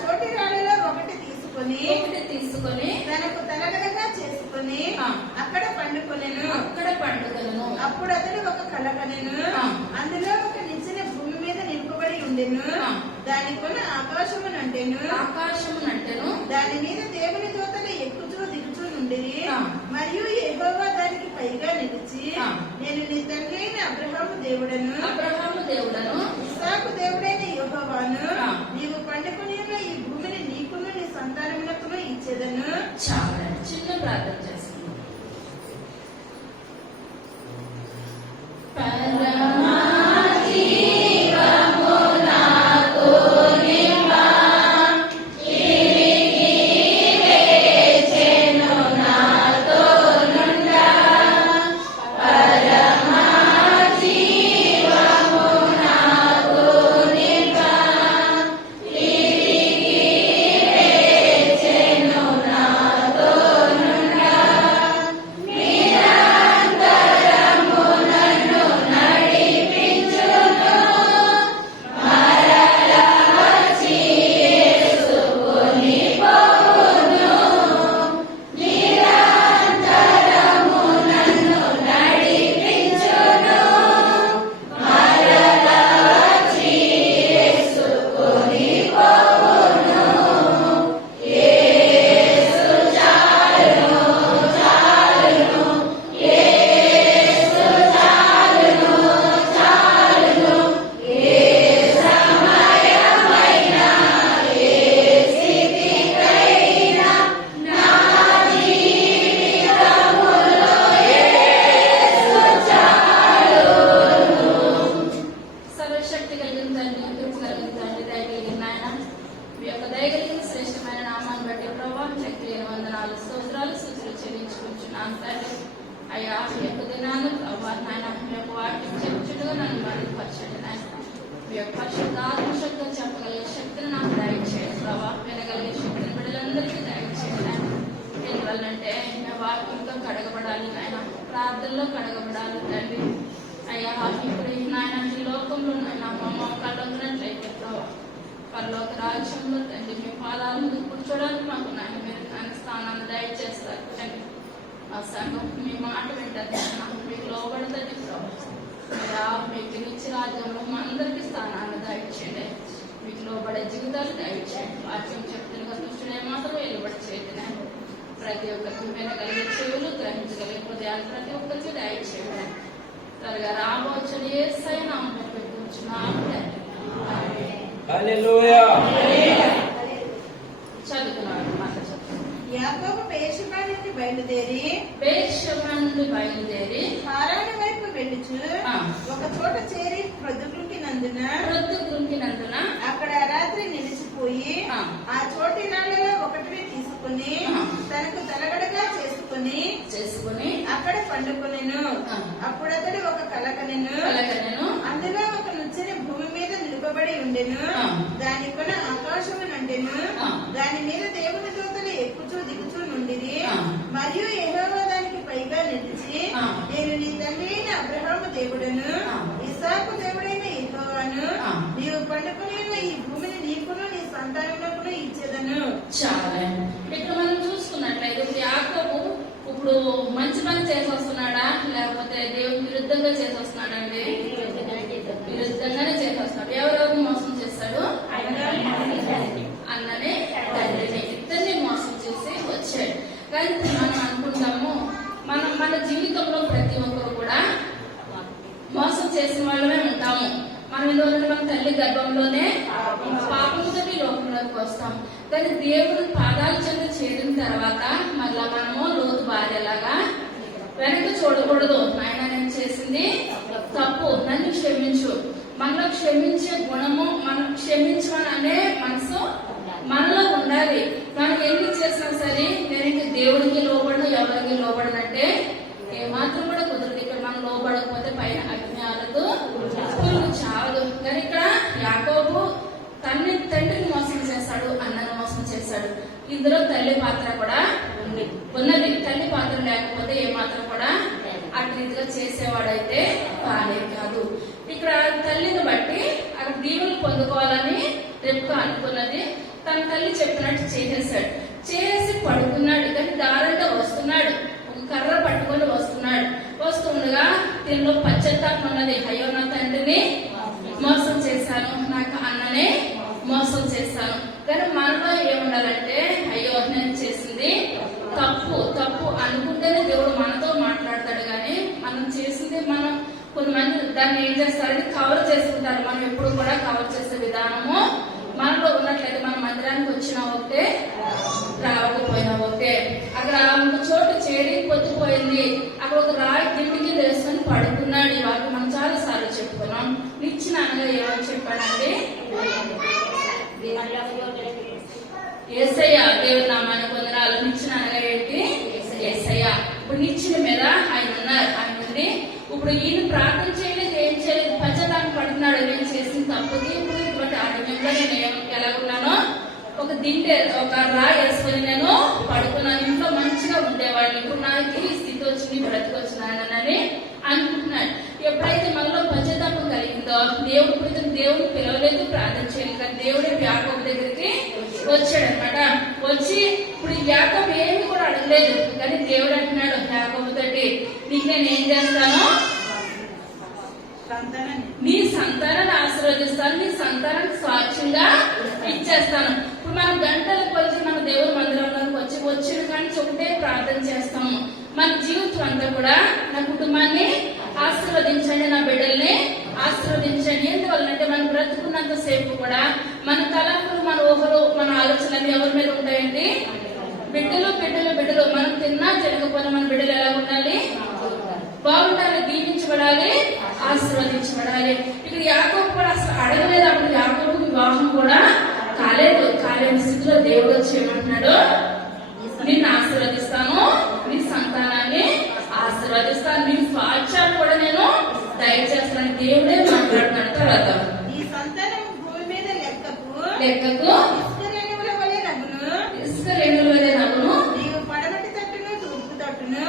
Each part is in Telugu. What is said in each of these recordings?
చోటి రాళ్ళలో ఒకటి తీసుకొని తనకు తలగడగా చేసుకొని అక్కడ పండుకొనెను. అప్పుడు అతడు ఒక కల కనెను. అందులో ఒక నిచ్చెన భూమి మీద నింపబడి ఉండెను. దాని కొన ఆకాశమునంటెను. దాని మీద దేవుని దూతలు ఎక్కుచూ దిగుచూ నుండిరి. మరియు యెహోవా దానికి పైగా నిలిచి, నేను నీ తండ్రి అయిన అబ్రహాము దేవుడను, ఇస్సాకు దేవుడైన యెహోవాను, నీవు పండుకొని ఈ భూమిని నీకును నీ సంతానమునకును ఇచ్చేదను. చిన్న ప్రార్థన చేస్తున్నాను. అయ్యా మీ యొక్క దినాన్ని నాయన మీ యొక్క వాక్యం చెప్పుచుగా నన్ను బయలుపరచండి. నాయన మీ యొక్క పరిశుద్ధాత్మ శక్తిని చెప్పగలిగే శక్తిని నాకు దయచేయండి ప్రభావ. వినగలిగే శక్తిని బిడ్డలందరికీ దయచేయండి. ఎందువల్లంటే మీ వాక్యంతో కడగబడాలి నాయన, ప్రార్థనలో కడగబడాలి తండ్రి. అయ్యా ఇప్పుడు నాయన ఈ లోకంలో నాయన మా కళ్ళొంగినట్లయితే ప్రభావ పరలోక రాజ్యంలో తండ్రి మీ పాదాల ముందు కూర్చోడానికి మాకు నాయన మీరు నాయన స్థానాన్ని దయచేస్తారు తండ్రి. ఆ సంఘం మీ మాట వింటుంది, మీకు లోబడుతుంది ప్రభావ. మీకు నిత్య రాజ్యంలో మా అందరికీ స్థానాన్ని దయచేయండి. మీకు లోబడే జీవితాలు దయచేయండి. వాక్యం చెప్తున్న దుష్టుడే మాత్రం వెలుబడి చేయండి. ప్రతి ఒక్కరికి వినగలిగే చెవులు, గ్రహించగలిగే హృదయాలు ప్రతి ఒక్కరికి దయచేయండి. త్వరగా రాబోచ్చు యేసయ్య నామములో పెట్టుకుంటున్నాము తండ్రి. చదువుకున్నాడు మాట చెప్పండి. యాకోబు బెయేర్షెబా నుండి బయలుదేరి హారాను వైపు వెళ్ళుచు ఒక చోట చేరి ప్రొద్దుగుంకినందున అక్కడ రాత్రి నిలిచిపోయి ఆ చోటి రాళ్ళలో ఒకటిని తీసుకుని తనకు తలగడగా చేసుకుని అక్కడ పండుకొనెను. అప్పుడు అతడు ఒక కల కనెను. అందులో ఒక నుచ్చని భూమి మీద నిలుపబడి ఉండెను. దాని కొన ఆకాశమునంటెను. దాని మీద దేవుని దూతలు ఎక్కుచూ దిగుచూ నుండిరి. మరియు యెహోవా దానికి పైగా నిలిచి, నేను నీ తండ్రి అయిన అబ్రహాము దేవుడను, ఇస్సాకు దేవుడైన యెహోవాను, నీవు పండుకొని ఈ భూమిని నీకును నీ సంతానమునకును ఇచ్చేదను. చాలా ఇక్కడ మనం చూసుకున్నట్లయితే యాకోబు ఇప్పుడు మంచి పని చేసి వస్తున్నాడా లేకపోతే దేవునికి విరుద్ధంగా చేసి వస్తున్నాడండి? విరుద్ధంగానే చేసి వస్తున్నాడు. ఎవరెవరు మోసం చేస్తాడు? అన్ననే తండ్రిని, ఇద్దరిని మోసం చేసి వచ్చాడు. కానీ మనం అనుకుంటాము మన జీవితంలో ప్రతి ఒక్కరు కూడా మోసం చేసిన వాళ్ళమే ఉంటాము. మనం ఎందుకంటే మన తల్లి గర్భంలోనే పాపంతో లోకంలోకి వస్తాం. కానీ దేవుడు పాదాల చెంత చేరిన తర్వాత మళ్ళా మనము లోతు భార్యలాగా వెనక్కి చూడకూడదు. నాయన నేను చేసింది తప్పు, నన్ను క్షమించు. మనలో క్షమించే గుణము, మనం క్షమించమనే మనసు మనలో ఉండాలి. మనం ఎన్ని చేసినా సరే నేను దేవుడికి లోబడను, ఎవరికి లోబడనంటే ఏమాత్రం కూడా కుదరదు. ఇక్కడ మనం లోబడకపోతే పైన అజ్ఞానతో పురుగు చావదు. కానీ ఇక్కడ యాకోబు తండ్రిని మోసం చేశాడు, అన్నను మోసం చేశాడు. ఇందులో తల్లి పాత్ర కూడా ఉన్నది. తల్లి పాత్ర లేకపోతే ఏమాత్రం కూడా అటు రీతిగా చేసేవాడైతే కానే కాదు. ఇక్కడ తల్లిని బట్టి అక్కడ దీవులు పొందుకోవాలని రెప్కా అనుకున్నది. తన తల్లి చెప్పినట్టు చేసేసాడు. చేసి పడుకున్నాడు. కానీ దారంతా వస్తున్నాడు, ఒక కర్ర పట్టుకొని వస్తున్నాడు. వస్తుండగా దీనిలో పశ్చాత్తాపం ఉన్నది. అయ్యో, నా తండ్రిని మోసం చేశాను, నాకు అన్ననే మోసం చేశాను. కానీ మనలో ఏముండాలంటే, అయ్యో నేను చేసింది తప్పు తప్పు అనుకుంటేనే దేవుడు మనతో మాట్లాడతాడు. కానీ మనం చేసింది మనం కొంతమంది దాన్ని ఏం చేస్తారంటే కవర్ చేసుకుంటారు. మనం ఎప్పుడు కూడా కవర్ చేసే విధానము మనలో ఉన్నట్లయితే మన మందిరానికి వచ్చినా ఒకటే, రావకపోయినా ఒకటే. అక్కడ ఒక చోటు చేరి పొద్దుపోయింది. అక్కడ ఒక రాయి దిండి కింద వేసుకొని పడుకున్నాడు. ఈ వాటిని మనం చాలా సార్లు చెప్పుకున్నాం. నిచ్చిన అనగా ఏమని చెప్పాడండి? యేసయ్య, దేవుని నామాన్ని వందనాలు. నిచ్చిన అనగా ఏంటి? యేసయ్య. ఇప్పుడు నిచ్చిన మీద ఆయన ఉన్నారు. ఆయన ఉంది. ఇప్పుడు ఈయన ప్రార్థన చేయలేదు, ఏం చేయలేదు, పశ్చాత్తాపం పడుతున్నాడు. నేను చేసిన తప్పుకి ఇప్పుడు ఇటువంటి ఆరోగ్యంలో నేను ఎలాగున్నానో ఒక దిండే, ఒక రాయి వేసుకొని నేను పడుకున్నాను. ఇంట్లో మంచిగా ఉండేవాడిని. ఇప్పుడు నాకు ఈ స్థితి వచ్చింది, బ్రతికొచ్చినానని అనుకుంటున్నాడు. ఎప్పుడైతే మనలో పశ్చాత్తాపం కలిగిందో, దేవుడిని పిలవలేదు, ప్రార్థన చేయలేదు. కానీ దేవుడే యాకోబు దగ్గరికి వచ్చాడనమాట. వచ్చి ఇప్పుడు యాకోబు ఏమి కూడా అడగలేదు. కానీ దేవుడు అంటున్నాడు యాకోబు తోటి, నీకు నేను ఏం చేస్తాను? నీ సంతానాన్ని ఆశీర్వదిస్తాను, నీ సంతానాన్ని సాక్ష్యంగా ఇచ్చేస్తాను. ఇప్పుడు మనం గంటల కొలిచి మన దేవుడి మందిరంలోకి వచ్చిన కానీ ఒకటే ప్రార్థన చేస్తాము. మన జీవితం అంతా కూడా నా కుటుంబాన్ని ఆశీర్వదించండి, నా బిడ్డల్ని ఆశీర్వదించండి. ఎందువల్లంటే మనం బ్రతుకున్నంత సేపు కూడా మన తలంపులు, మన ఊహలు, మన ఆలోచనలు ఎవరి మీద ఉంటాయండి? బిడ్డలు బిడ్డలు బిడ్డలు. మనం తిన్నా తినకపోయినా మన బిడ్డలు ఎలా ఉండాలి? బాగుండాలి, దీవించబడాలి, ఆశీర్వదించబడాలి. ఇక్కడ యాకోబు కూడా అసలు అడగలేదు. అప్పుడు యాకోబు వివాహం కూడా కాలేని స్థితిలో దేవుడు వచ్చి ఏమంటున్నాడు? నిన్ను ఆశీర్వదిస్తాను, నీ సంతానాన్ని ఆశీర్వదిస్తాను, నీ సాక్ష్యాలు కూడా నేను దయచేస్తాను. దేవుడే మాట్లాడుతున్నాడు. తర్వాత ఈ సంతానం భూమి మీద లెక్కకు ఇసుక రేణుల వలె నవ్వును. నీవు పడమటి తట్టును, తూర్పు తట్టును,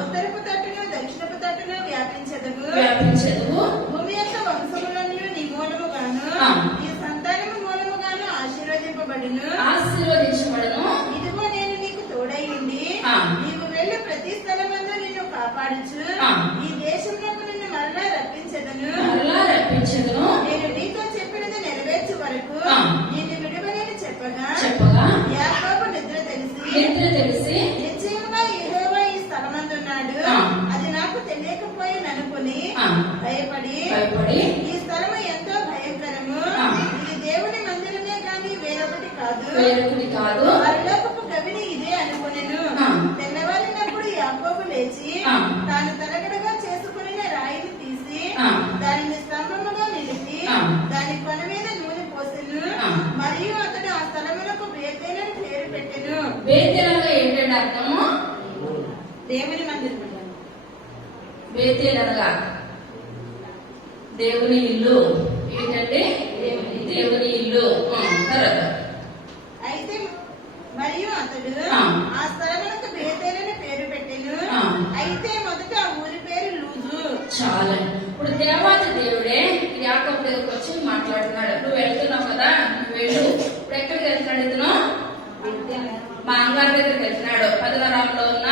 ఉత్తరపు తట్టును, దక్షిణపు తట్టును వ్యాపించదు. భూమి యొక్క వంశములను నీ మూలముగాను, నీ సంతానము మూలముగాను ఆశీర్వదించబడును. ఇదిగో నేను నీకు తోడై ఉండి నీవు వెళ్ళు ప్రతి స్థలమందు నిన్ను కాపాడుచు ఈ దేశంలో నిన్ను మరలా రప్పించదను. నేను నీతో చెప్పినది నెరవేర్చు వరకు నిన్ను విడువనని చెప్పగా యాకోబు నిద్ర తెలిసి నిశ్చయంగా యెహోవా ఈ స్థలమందున్నాడు, అది నాకు తెలియకపోయిననుకుని భయపడి ఈ స్థలము ఎంతో భయంకరము, ఇది దేవుని మందిరమే గాని వేరొకటి కాదు, పరలోకపు గవిని ఇదే అనుకునెను. తెల్లవారినప్పుడు యాకోబు లేచి తాను తరగడగా చేసుకుని రాయిని తీసి దానిని స్తంభముగా నిలిపి దాని కొన మీద నూనె పోసెను. మరియు అతడు ఆ స్థలములకు బేతేలని పేరు పెట్టెను. బేతేలగా ఏంటంటే అర్థము? దేవుని మందిరం. బేతేలగా దేవుని ఇల్లు. ఏంటంటే దేవుని ఇల్లు. అయితే మరియు అతడు ఆ స్థలములకు బేతేలని పేరు పెట్టెను. అయితే మొదట ఆ ఊరి పేరు లూజు. చాలా. ఇప్పుడు దేవాది దేవుడే యాకోబు దగ్గరకు వచ్చి మాట్లాడుతున్నాడు. నువ్వు వెళ్తున్నావు కదా, నువ్వు వెళ్ళు. ఇప్పుడు ఎక్కడికి వెళ్తున్నాడు ఇతను? మా అమ్మగారి దగ్గరికి వెళ్తున్నాడు. పదవరాంలో ఉన్న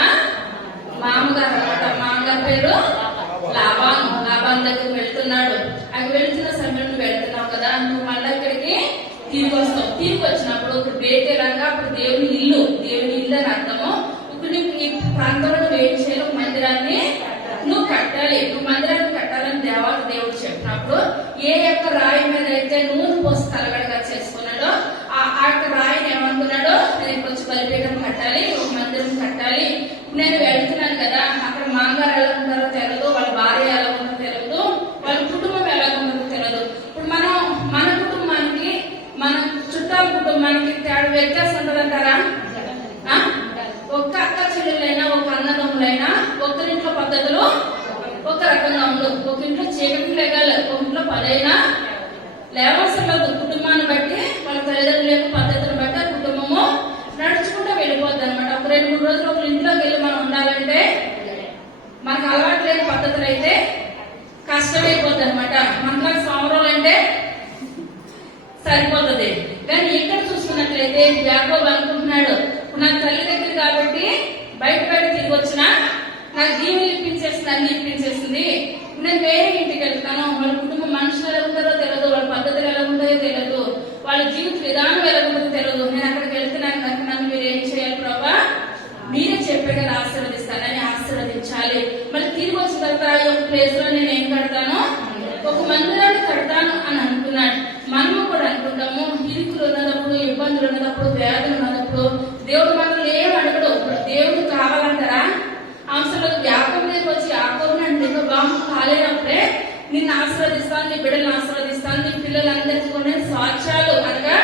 మా అమ్మగారు అనమాట. మా అమ్మగారి పేరు లాబాన్ దగ్గరికి వెళ్తున్నాడు. అక్కడ వెళ్తున్న సమయంలో నువ్వు వెళ్తున్నావు కదా, నువ్వు మళ్ళీ ఇక్కడికి తిరిగి వస్తావు. తిరిగి వచ్చినప్పుడు ఇప్పుడు బేటేలాగా అప్పుడు దేవుని ఇల్లు అని అర్థము. ఇప్పుడు నీకు ఈ ప్రాంతంలో నువ్వు ఏం చేయాలి? మందిరాన్ని నువ్వు కట్టాలి. నువ్వు మందిరాన్ని కట్టాలని దేవుడు చెప్పినప్పుడు ఏ యొక్క రాయి మీద అయితే నూనె పోసి తలగడగా చేసుకున్నాడో ఆ యొక్క రాయిని ఏమనుకున్నాడో, నేను కొంచెం బలిపీఠం కట్టాలి, ఒక మందిరం కట్టాలి. నేను వెళ్తున్నాను కదా, అక్కడ మాంగారు ఎలా ఉంటారో తెలియదు, వాళ్ళ భార్య ఎలా ఉందో తెలియదు, వాళ్ళ కుటుంబం ఎలా ఉందో తెలియదు. ఇప్పుడు మన కుటుంబానికి మన చుట్టాల కుటుంబానికి తేడా వ్యత్యాసం ఉంటుందంటారా? ఒక్క అక్క చెల్లెలైనా ఒక అన్నదమ్ములైనా ఒకరింట్లో పద్ధతులు ఒక రకంగా ఉండదు. ఒక ఇంట్లో చీకటి లేగాలి, ఒక ఇంట్లో పదైనా లేవలసిన కుటుంబాన్ని బట్టి వాళ్ళ తల్లిదండ్రుల యొక్క పద్ధతులను బట్టి ఆ కుటుంబము నడుచుకుంటూ వెళ్ళిపోద్ది అనమాట. ఒక 2-3 రోజులు ఒక ఇంట్లోకి వెళ్ళి మనం ఉండాలంటే మనకు అలవాటు లేని పద్ధతులు అయితే కష్టమైపోద్ది అనమాట. మనకు సంవత్సరాలు అంటే సరిపోతుంది. కానీ ఇక్కడ చూసుకున్నట్లయితే యాకోబు అనుకుంటున్నాడు, నా తల్లి దగ్గర కాబట్టి బయట తిరిగి వచ్చిన నాకు దీవులు ఇప్పించేస్తుంది, అన్ని ఇప్పించేసింది. నేను వేరే ఇంటికి వెళ్తాను, వాళ్ళ కుటుంబం మనుషులు ఎలా ఉంటారో తెలియదు, వాళ్ళ పద్ధతులు ఎలా ఉంటాయో తెలియదు, వాళ్ళ జీవిత విధానం ఎలా ఉంటుందో తెలియదు. నేను అక్కడికి వెళ్తున్నాను కనుక నన్ను మీరు ఏం చేయాలి ప్రభా, మీరే చెప్పాడు ఆశీర్వదిస్తానని ఆశీర్వదించాలి. మళ్ళీ తిరిగి వచ్చిన తర్వాత ఈ ప్లేస్ లో నేను ఏం కడతాను, ఒక మందిరాన్ని కడతాను అని అనుకున్నాడు. మనము కూడా అనుకుంటాము, ఇరుకులు ఉన్నప్పుడు, ఇబ్బందులు ఉన్నప్పుడు, వ్యాధులు ఉన్నప్పుడు దేవుడు మనల్ని ఏం అడగడు. దేవుడు కావాలంటారా? అవసరం యాకోబు దగ్గరికి వచ్చి యాకోబు అంటే బాబు కాలేనప్పుడే నిన్ను ఆశీర్వదిస్తాను, నీ బిడ్డలను ఆశీర్వదిస్తాను, నీ పిల్లలందరికీ కూడా స్వాచ్ఛాలు అనగా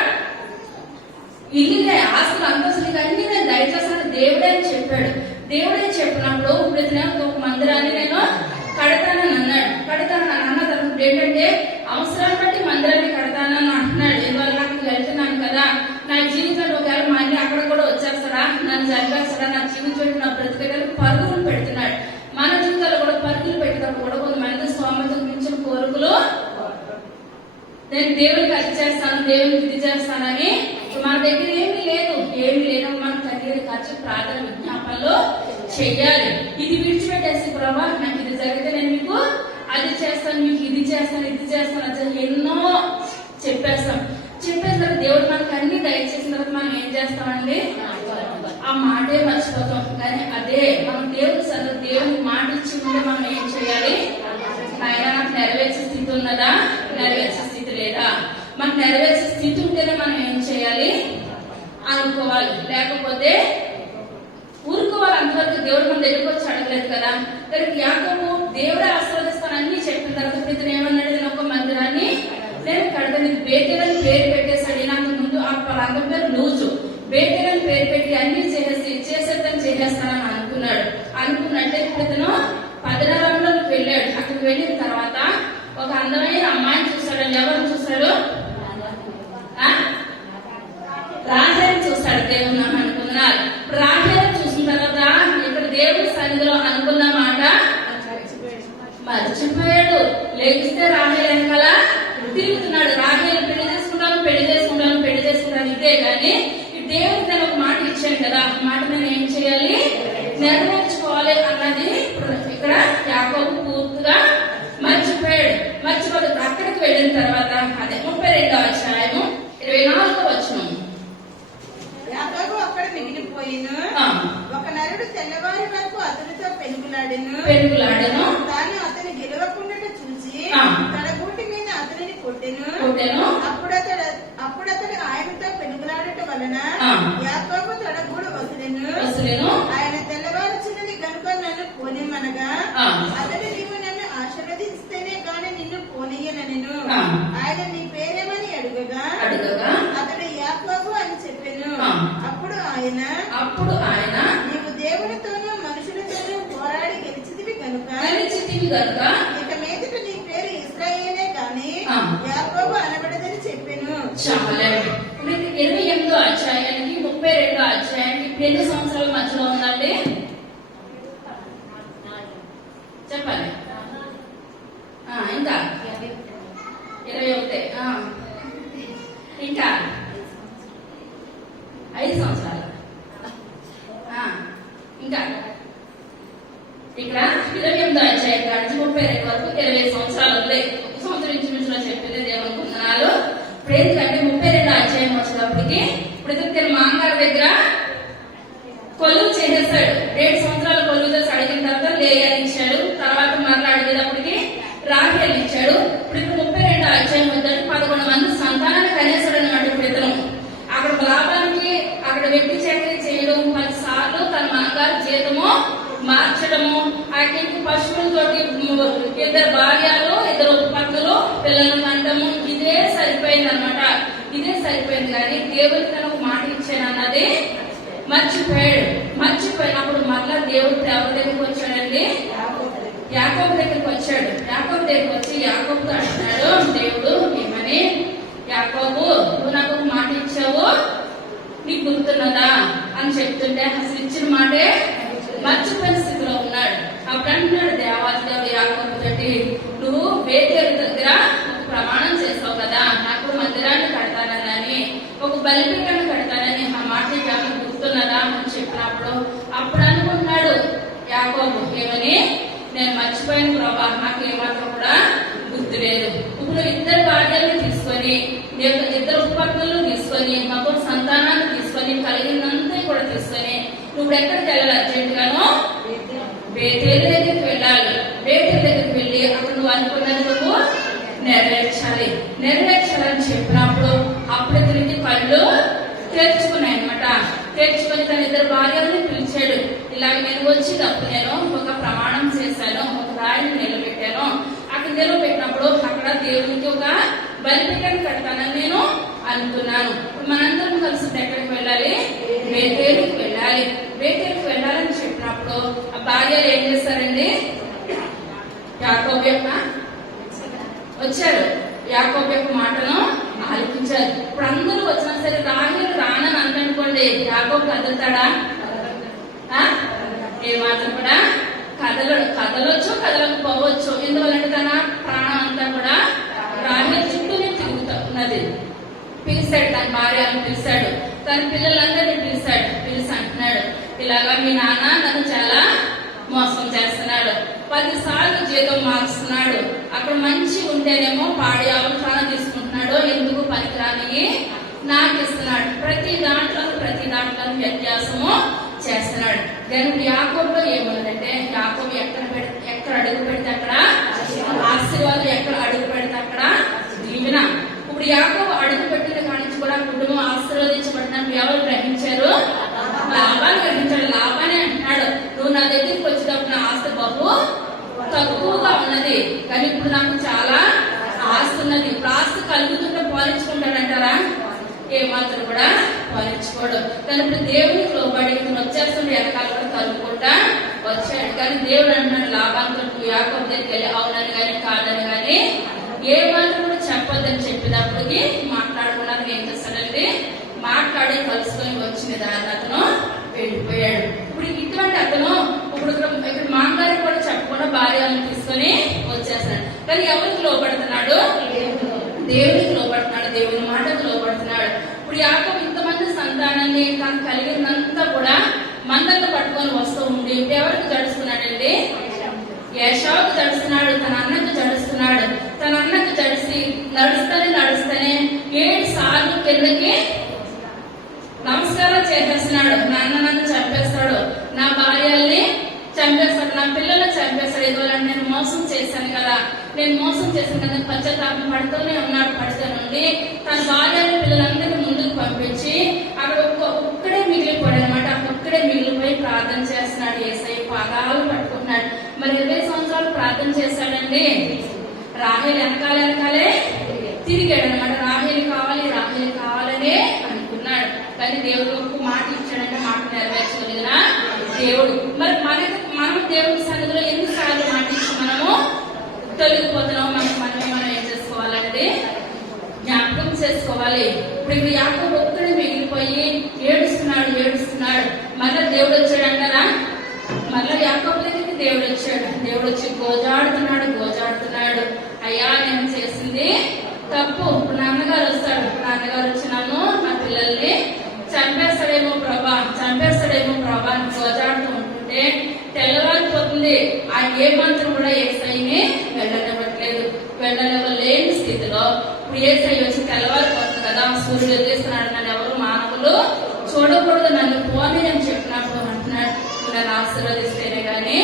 ఇల్లులే, ఆస్తులు, అంతస్తులు అన్ని నేను దయచేస్తాను దేవుడే అని చెప్పాడు. దేవుడే చెప్పినప్పుడు ఇప్పుడు ఒక మందిరాన్ని నేను కడతానని అన్నాడు. కడతానని అన్న తర్వాత ఏంటంటే అవసరాన్ని బట్టి మందిరాన్ని కడతానని అంటున్నాడు. ఇవాళ నాకు వెళ్తున్నాను కదా, నా జీవితంలో ఒకవేళ మా అన్ని అక్కడ కూడా వచ్చేస్తారా, నన్ను చదివేస్తారా, నా జీవితం నా బ్రతికేటానికి పరుగులు పెడుతున్నాడు. మన జీవితాల్లో కూడా పరుగులు పెట్టేటప్పుడు కూడా కొంతమంది స్తోమతకు మించిన కోరికలు, నేను దేవునికి అది చేస్తాను, దేవునికి ఇది చేస్తానని మన దగ్గర ఏమీ లేదు. మనం తగిన ఖర్చు ప్రార్థన విజ్ఞాపనలో చెయ్యాలి. ఇది విడిచిపెట్టేసి ప్రభా నాకు ఇది జరిగితే నేను మీకు అది చేస్తాను, మీకు ఇది చేస్తాను, ఇది చేస్తాను అని ఎన్నో చెప్పేస్తాం. చెప్పేసిన దేవుడు మనకు అన్ని దయచేసిన తర్వాత మనం ఏం చేస్తామండి, ఆ మాటే మర్చిపోతాం. కానీ అదే మనం దేవుని మాట ఇచ్చి ఉంటే మనం ఏం చేయాలి, ఆయన నాకు నెరవేర్చే స్థితి ఉన్నదా, నెరవేర్చే స్థితి లేదా, మనకు నెరవేర్చే స్థితి ఉంటేనే మనం ఏం చేయాలి అనుకోవాలి. లేకపోతే ఊరుకోవాలి. అంతవరకు దేవుడు మన దగ్గరకు వచ్చి అడగలేదు కదా. కానీ యాకోబు దేవుడే ఆశీర్వదిస్తాను అన్ని చెప్పిన తర్వాత ఇతను ఏమన్నాడు, నేను ఒక మందిరాన్ని నేను కడతాను, ఇది బేతేలని పేరు పెట్టేసాడు. నాకు ముందు ఆ రంగం పేరు లూజు, బేతేలని పేరు పెట్టి అన్ని చేసేస్తానని అనుకున్నట్టే ఇతను పదనరంలో వెళ్ళాడు. అక్కడికి వెళ్ళిన తర్వాత ఒక అందమైన అమ్మాయిని చూస్తాడు. ఎవరు చూస్తాడు, రాహేలు చూస్తాడు. దేవుని అనుకున్నారు. రాహేలు చూసిన తర్వాత ఇక్కడ దేవుని సన్నిధిలో అనుకున్న మాట మర్చిపోయాడు. లేగిస్తే రాహేలు వెనకాల తిరుగుతున్నాడు. రాహేలు పెళ్లి చేసుకుంటాను ఇదే గాని దేవుడికి నేను ఒక మాట ఇచ్చాను కదా, మాట నేను ఏం చేయాలి, నెరవేర్చుకోవాలి అన్నది ఇక్కడ యాకోబు పూర్తిగా మర్చిపోయాడు. అక్కడికి వెళ్ళిన తర్వాత అదే 32వ అధ్యాయము 24వ వచనం. యాకోబు అక్కడ మిగిలిపోయిను. ఒక నరుడు తెల్లవారి వరకు అతనితో పెనుగులాడెను. తాను అతని గెలవకుండా చూసి తన గూటి మీద అతనిని కొట్టెను. అప్పుడు అతడు ఆయనతో పెనుగులాడట వలన యాకోబు తన గూడు వసిలెను. ఆయన తెల్లవారుచున్నది గనుక నన్ను పోనిమనగా అతడు నీవు నన్ను ఆశీర్వదిస్తేనే గాని నిన్ను పోనీయనెను. ఆయన నీ పేరేమని అడుగగా అతడు యాకోబు అని చెప్పెను. అప్పుడు ఆయన నీవు దేవునితోనూ మనుషులతోనూ పోరాడి గెలిచితివి కనుక ఇక మీదట నీ పేరు ఇశ్రాయేలే గాని యాకోబు అనబడదని చెప్పెను. 28వ అధ్యాయానికి 32వ అధ్యాయానికి 2 సంవత్సరాల మధ్యలో ఉందండి. చెప్పాలి. ఇంకా 21 ఇంకా 5 సంవత్సరాలు ఇంకా ఇక్కడ 28వ అధ్యాయం నుంచి 32 వరకు 20 సంవత్సరాలు ఉన్నాయి. ఒక సంవత్సరం ఇంచుమించులో చెప్పింది దేవుని కొందనాలు. ఇప్పుడు ఎందుకంటే 32వ అధ్యాయం వచ్చినప్పటికి ఇప్పుడు మాంగారు దగ్గర కొలువు చేసేస్తాడు. 2 సంవత్సరాలు కొలువు చేసి అడిగిన తర్వాత లేయని ఇచ్చాడు. తర్వాత మరలా అడిగేటప్పటికి రాహేలు ఇచ్చాడు. ఇప్పుడు 32వ అధ్యాయం వచ్చాడు 11 మంది సంతానాన్ని కనేశాడు అనమాట. ఇప్పుడు ఇతను అక్కడ లాభానికి అక్కడ వెట్టి చాకరీ చేయడం, 10 సార్లు తన మాంగారు జీతము మార్చడము, ఆకి పశువులతోటి 2 భార్యలు 2 పత్నులు పిల్లలు కంటము, ఇదే సరిపోయింది అనమాట. ఇదే సరిపోయింది కానీ దేవుడికి తన ఒక మాట ఇచ్చాను అన్నది మర్చిపోయినప్పుడు మళ్ళా దేవుడు ఎవరి దగ్గరికి వచ్చాడండి, యాకోబు దగ్గరికి వచ్చాడు. యాకోబు దగ్గరికి వచ్చి యాకోబుతో అంటున్నాడు, దేవుడు ఏమని, యాకోబు నువ్వు నాకు ఒక మాట ఇచ్చావు, నీకు గుర్తున్నదా అని చెప్తుంటే అసలు ఇచ్చిన మాటే మర్చిపోయిన స్థితిలో ఉన్నాడు. అప్పుడు అంటున్నాడు దేవాదేవుడు యాకోబు తోటి, నువ్వు బేతేలు దగ్గర ఒక ప్రమాణం చేసావు కదా, నాకు మందిరాన్ని కడతానని, ఒక బలిపీఠాన్ని కడతానని, తీసుకొని ఇద్దరు ఉపపత్నులు తీసుకొని మగ సంతానాన్ని తీసుకొని కలిగినంతా కూడా తీసుకొని నువ్వు ఎక్కడికి వెళ్ళాలి? అర్జెంటుగాను బేతేలు దగ్గరికి వెళ్ళాలి. బేతేలు దగ్గరికి వెళ్ళి అక్కడ నువ్వు అనుకున్నది నువ్వు నెరవేర్చాలని చెప్పినప్పుడు అప్పుడు తిరిగి కళ్ళు తెరుచుకున్నాయి అనమాట. తెరుచుకొని తన ఇద్దరు భార్యల్ని పిలిచాడు. ఇలాగ నేను వచ్చేటప్పుడు నేను ఒక ప్రమాణం చేశాను, ఒక రాయిని నిలబెట్టాను. అక్కడ నిలబెట్టినప్పుడు అక్కడ దేవునికి ఒక బలిపీఠాన్ని కడతానని నేను అనుకున్నాను. మనందరం కలిసి ఎక్కడికి వెళ్ళాలి? బేతేలుకి వెళ్ళాలి. బేతేలుకి వెళ్ళాలని చెప్పినప్పుడు ఆ భార్యలు ఏం చేస్తారండి? యాకోబు యొక్క వచ్చారు, యాకోబు యొక్క మాటను ఆలకించారు. ఇప్పుడు అందరూ వచ్చినా సరే రాహేలు రానని అందనుకోండి, యాకోబు కదులుతాడా? ఏ మాత్రం కూడా కదలొచ్చు, కదలకపోవచ్చు. ఎందువల్లంటే తన ప్రాణం అంతా కూడా రాహేలు చుట్టూనే తిరుగుతున్నది. పిలిచాడు, తన భార్యను పిలిచాడు, తన పిల్లలందరినీ పిలిచాడు. పిలిచి అంటున్నాడు, ఇలాగా మీ నాన్న నన్ను చాలా మోసం చేస్తున్నాడు, 10 సార్లు జీతం మారుస్తున్నాడు, అక్కడ మంచి ఉంటేనేమో పాడి ఆవులు చాలా తీసుకుంటున్నాడు, ఎందుకు పనికిరాని నాకు ఇస్తున్నాడు, ప్రతి దాంట్లో వ్యత్యాసము చేస్తున్నాడు. కానీ యాకోబులో ఏముందంటే, యాకోబు ఎక్కడ అడుగు పెడితే అక్కడ ఆశీర్వాదం, ఎక్కడ అడుగు పెడితే అక్కడ దీవెన. ఇప్పుడు యాకోబు అడుగు పెట్టిన కానించి కూడా కుటుంబం ఆశీర్వదించబడినట్టు ఎవరు గ్రహించారు? లాభాన్ని గ్రహించాడు. లాభాన్ని అంటున్నాడు, నువ్వు నా దగ్గరికి వచ్చేటప్పుడు నా ఆస్తి బహు తక్కువగా ఉన్నది, కానీ ఇప్పుడు నాకు చాలా ఆస్తి ఉన్నది. ఇప్పుడు ఆస్తి కలుగుతుంటే పాలించుకుంటాడంటారా? ఏమాత్రం కూడా పాలించుకోడు. కానీ ఇప్పుడు దేవునికి లోబడి వచ్చేస్తుంటే వెనకాల కూడా కలుపుకుంటా వచ్చాడు. కానీ దేవుడు అంటున్నాడు, లాభాంతో నువ్వు యాకోబు దగ్గరికి వెళ్ళి అవునని కానీ కాదని కానీ ఏ మాత్రం కూడా చెప్పొద్దని చెప్పేటప్పటికి మాట్లాడుకున్నాక ఏం చేస్తాడండి? మాట్లాడి కలుసుకొని వచ్చిన దాన్ని అతను వెళ్ళిపోయాడు. ఇప్పుడు ఇటువంటి అతను ఇక్కడ మామగారికి కూడా చెప్పకుండా భార్యను తీసుకొని వచ్చేస్తాడు. కానీ ఎవరికి లోపడుతున్నాడు? దేవునికి లోపడుతున్నాడు, దేవుని మాటకు లోపడుతున్నాడు. ఇప్పుడు యాకోబు ఇంతమంది సంతానాన్ని తను కలిగినంతా కూడా మందలను పట్టుకొని వస్తూ ఉండి ఎవరికి జడుస్తున్నాడండి? ఏశావుకు జడుస్తున్నాడు, తన అన్నకు జడుస్తున్నాడు. తన అన్నకు జడిసి నడుస్తూనే 7 సార్లు కిందకి నమస్కారం చేసేస్తున్నాడు. నా అన్న నన్ను చంపేస్తాడు, నా భార్యల్ని చంపేస్తాడు, నా పిల్లల్ని చంపేస్తాడు, ఇదివల్ల నేను మోసం చేశాను కదా, పశ్చాత్తాపం పడుతూనే ఉన్నాడు. పడుతూ నుండి తన భార్యని పిల్లలందరినీ ముందుకు పంపించి అక్కడ ఒక్కడే మిగిలిపోయాడు అనమాట. ఒక్కడే మిగిలిపోయి ప్రార్థన చేస్తున్నాడు. యేసయ్య పాదాలు పట్టుకుంటున్నాడు. మరి 20 సంవత్సరాలు ప్రార్థన చేశాడండి. రాహేలు వెనకాలే తిరిగాడు అనమాట. రాహేలు కావాలనే అనుకున్నాడు. కానీ దేవుడు ఒక్క మాట ఇచ్చాడంటే మాట నెరవేర్చగలిగిన దేవుడు. మరి మనం దేవుడి సన్నిధిలో ఎన్నిసార్లు మాట ఇచ్చి మనము తొలగిపోతున్నాము? మనం ఏం చేసుకోవాలంటే జ్ఞాపకం చేసుకోవాలి. ఇప్పుడు యాకోబు ఒక్కడే మిగిలిపోయి ఏడుస్తున్నాడు. మళ్ళా దేవుడు వచ్చాడు అంటారా? మళ్ళా యాకోబు దగ్గరికి దేవుడు వచ్చాడు. దేవుడు వచ్చి గోజాడుతున్నాడు. అయ్యా, నేను చేసింది తప్పు. ఇప్పుడు నాన్నగారు వస్తాడు. నాన్నగారు వచ్చి నన్ను, నా పిల్లల్ని చంపేస్తాడేమో ప్రభా అని గోజాడుతూ ఉంటుంటే తెల్లవారిపోతుంది. ఆ ఏ మంత్రం కూడా యేసయ్యని వెళ్ళనివ్వలేని స్థితిలో ఇప్పుడు యేసయ్య వచ్చి తెల్లవారిపోతుంది కదా, సూర్యుడు ఎదిరిస్తున్నాడు, నన్ను ఎవరు మానవులు చూడకూడదు, నన్ను పోని అని చెప్పినప్పుడు అంటున్నాడు, నన్ను ఆశీర్వదిస్తేనే గాని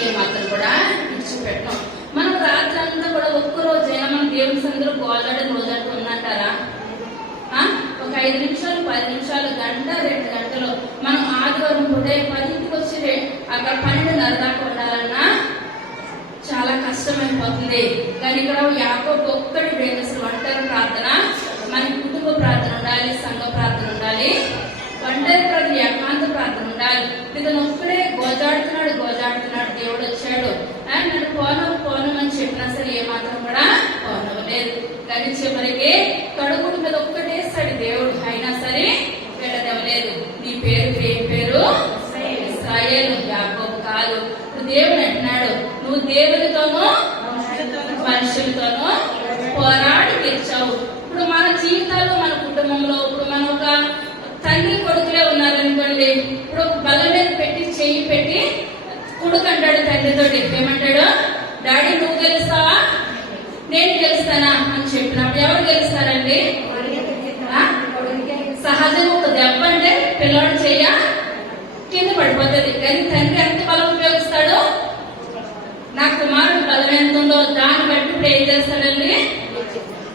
ఏ మాత్రం కూడా విడిచిపెట్టాం. మనం రాత్రి అంతా కూడా ఒక్కరోజైనా మనం దేవుని సందులో గోజాడని రోజంటూ ఉందంటారా? ఒక 5 నిమిషాలు, 10 నిమిషాలు, గంట, 2 గంటలు మనం ఆదివారం పూట 10కి వచ్చి అక్కడ 12:30 దాకా ఉండాలన్నా చాలా కష్టమైపోతుంది. కానీ ఇక్కడ యాకోబు ఒక్కడి అసలు ఒంటరి ప్రార్థన, మనకి కుటుంబ ప్రార్థన ఉండాలి, సంఘ ప్రార్థన ఉండాలి, ఒంటరి ప్రార్థన, ఏకాంత ప్రార్థన ఉండాలి. ఇతను ఒక్కడే గోజాడుతున్నాడు. దేవుడు వచ్చాడు, నన్ను పోను అని చెప్పినా సరే ఏమాత్రం కూడా పోనవలేదు. కానీ చివరికి కడుగుడి మీద ఒక్కటేస్తాడు దేవుడు, అయినా సరే వెళ్ళనివ్వలేదు. నీ పేరు ఏం పేరు? ఇశ్రాయేలు, యాకోబు కాదు. ఇప్పుడు దేవుడు అంటున్నాడు, నువ్వు దేవునితోనూ మనుషులతోనూ పోరాడి గెలిచావు. ఇప్పుడు మన జీవితాల్లో, మన కుటుంబంలో ఇప్పుడు మన ఒక తండ్రి కొడుకులే ఉన్నారనుకోండి, ఇప్పుడు బల్ల మీద పెట్టి చెయ్యి పెట్టి కొడుకు అంటాడు తండ్రితోటి, ఏమంటాడు? డాడీ నువ్వు గెలుస్తావా, నేను గెలుస్తా గెలుస్తానా అని చెప్పినప్పుడు ఎవరు గెలుస్తారండి? సహజంగా ఒక దెబ్బ అంటే పిల్లవాడు చెయ్య కింద పడిపోతుంది, కానీ తండ్రి ఎంత బలం ఉపయోగిస్తాడు? నా కుమారుడు బలం ఎంత ఉందో దాన్ని బట్టి ఇప్పుడు ఏం చేస్తాడండి?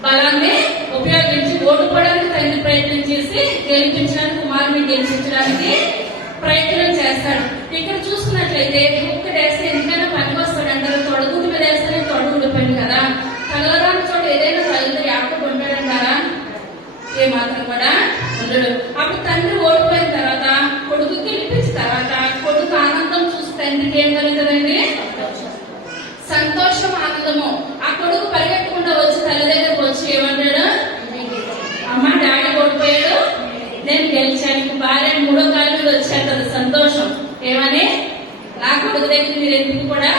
బలాన్ని ఉపయోగించి ఓడిపోవడానికి తండ్రి ప్రయత్నం చేసి గెలిపించడానికి, కుమారుని గెలిపించడానికి ప్రయత్నం చేస్తాడు. ఇక్కడ చూసుకున్నట్లయితే ఒక్కటేస్తే ఎందుకైనా పనికి వస్తాడు అంటారు. తొడగుడి మీద వేస్తేనే తొడగు ఊడిపోయింది కదా. తగలరాని చోట ఏదైనా తగిలితే యాకబు ఉంటాడంటారా? ఏ మాత్రం కూడా ఉండడు. అప్పుడు తండ్రి ఓడిపోయిన తర్వాత కొడుకు గెలిపించిన తర్వాత కొడుకు ఆనందం చూసి తండ్రికి ఏం కలుగుతుందండి? సంతోషం, ఆనందము. ఆ కొడుకు పరిగెట్టకుండా వచ్చి తల్లి దగ్గరకు వచ్చి ఏమంటాడు? అమ్మ, డాడీ ఓడిపోయాడు, నేను గెలిచాను. భార్య మూడో కాలం మీద వచ్చేది సంతోషం. ఏమని? నా కొడుకు దగ్గర మీరు ఎందుకు కూడా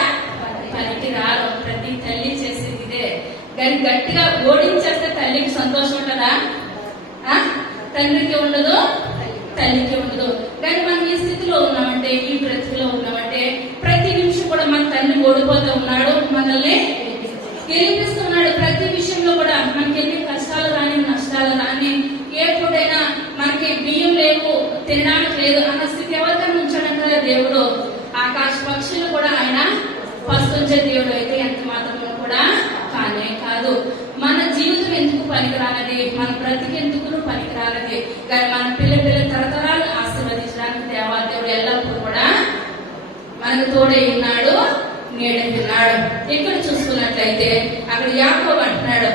పనికి రారు. ప్రతి తల్లి చేసేది ఇదే. కానీ గట్టిగా ఓడించేస్తే తల్లికి సంతోషం ఉంటుందా? తండ్రికి ఉండదు, తల్లికి ఉండదు. కానీ మనం ఈ స్థితిలో ఉన్నామంటే, ఈ బ్రతుకులో ఉన్నామంటే ప్రతి నిమిషం కూడా మన తండ్రి ఓడిపోతూ ఉన్నాడు, మనల్ని గెలిపిస్తున్నాడు. ప్రతి విషయంలో కూడా మనకి ఎన్ని కష్టాలు రాని, నష్టాలు రాని, ఏ పూటైనా మనకి బియ్యం లేవు, తినడానికి లేదు అన్న స్థితి ఎవరికైనా ఉంచాడంటారా దేవుడు? ఆకాశ పక్షులు కూడా ఆయన పస్తుంచే దేవుడు అయితే ఎంత మాత్రమే కూడా కానే కాదు. మన జీవితం ఎందుకు పనికిరానది, మన బ్రతికి ఎందుకు పనికిరానది, కానీ మన పిల్ల తరతరాలు ఆశీర్వదించడానికి దేవాదేవుడు ఎల్లప్పుడూ కూడా మనకు తోడై ఉన్నాడు, నీడెత్తున్నాడు. ఇక్కడ చూసుకున్నట్లయితే అక్కడ యాకోబు అంటున్నాడు,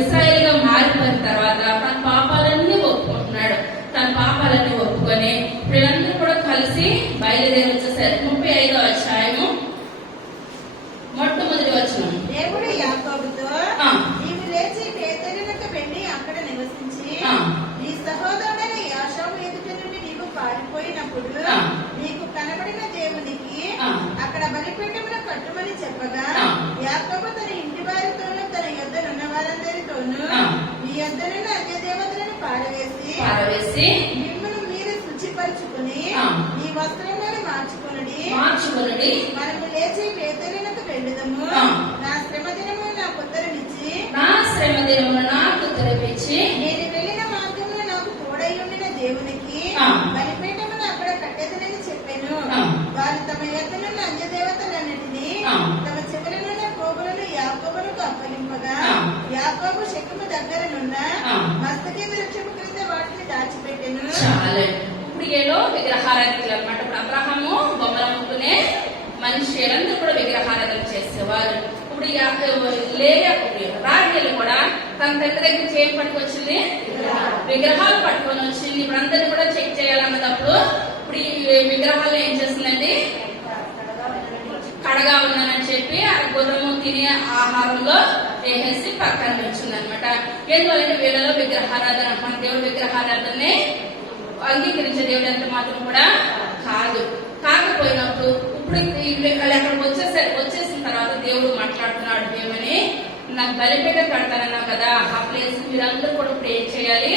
ఇశ్రాయేల్ గా మారిపోయిన తర్వాత తన పాపాలన్నీ ఒప్పుకుంటున్నాడు. తన పాపాలన్నీ ఒప్పుకొని వీళ్ళందరూ కూడా కలిసి బయలుదేరి వచ్చేసారు. 35వ అధ్యాయము మొట్టమొదటి వచనం. దేవుడు యాకోబుతో, నీవు లేచి బేతేలునకు వెళ్ళి అక్కడ నివసించి నీ సహోదరుడైన యాషావు ఎదుట నుండి నీవు పారిపోయినప్పుడు నీకు కనబడిన దేవునికి అక్కడ బలిపీఠమును కట్టుమని చెప్పగా, యాకోబు తన ఇంటి వారితోనూ తన యొద్దనున్న వారందరితోనూ మీ యొద్దనున్న అన్య దేవతలను పారవేసి మిమ్మల్ని మీరు శుచిపరుచుకుని ఈ వస్త్రములను మార్చుకొనుడి. మనము లేచి బేతేలునకు వెళ్ళుదము. నా శ్రమ దినము నాకు ఉత్తరమిచ్చి నేను వెళ్ళిన మార్గంలో నాకు తోడై ఉండిన దేవునికి బలిపీఠమును అక్కడ కట్టెదనని చెప్పాను. వారు తమ యొద్దనున్న అన్య దేవతలన్నిటినీ తమ చెవులనున్న పోగులను యాకోబునకు అప్పగింపగా, యాకోబు షెకెము దగ్గరనున్న మస్తకి వృక్షము క్రింద వాటిని దాచిపెట్టెను. ఇప్పుడు ఏదో విగ్రహారాధికులు అనమాట. ఇప్పుడు అబ్రహాము బొమ్మల ముక్కునే మనిషి అందరూ కూడా విగ్రహారాధన చేసేవారు. ఇప్పుడు రాహేలు కూడా తన తండ్రి దగ్గర ఏం పట్టుకొచ్చింది? విగ్రహాలు పట్టుకొని వచ్చింది. ఇప్పుడు అందరినీ కూడా చెక్ చేయాలన్నప్పుడు ఇప్పుడు ఈ విగ్రహాలు ఏం చేస్తుందండి? కడగా ఉన్నానని చెప్పి ఆ గుర్రము తినే ఆహారంలో వేసేసి పక్కన వచ్చింది అనమాట. ఎందువల్లంటే వీళ్ళలో విగ్రహారాధన, మన దేవుడు విగ్రహారాధనని అంగీకరించే దేవుడు ఎంత మాత్రం కూడా కాదు. కాకపోయినప్పుడు ఇప్పుడు అక్కడికి వచ్చేసిన తర్వాత దేవుడు మాట్లాడుతున్నాడు, ఏమని? నాకు బలిపీఠం కడతానన్నా కదా, ఆ ప్లేస్ మీరందరూ కూడా ఇప్పుడు ఏం చేయాలి?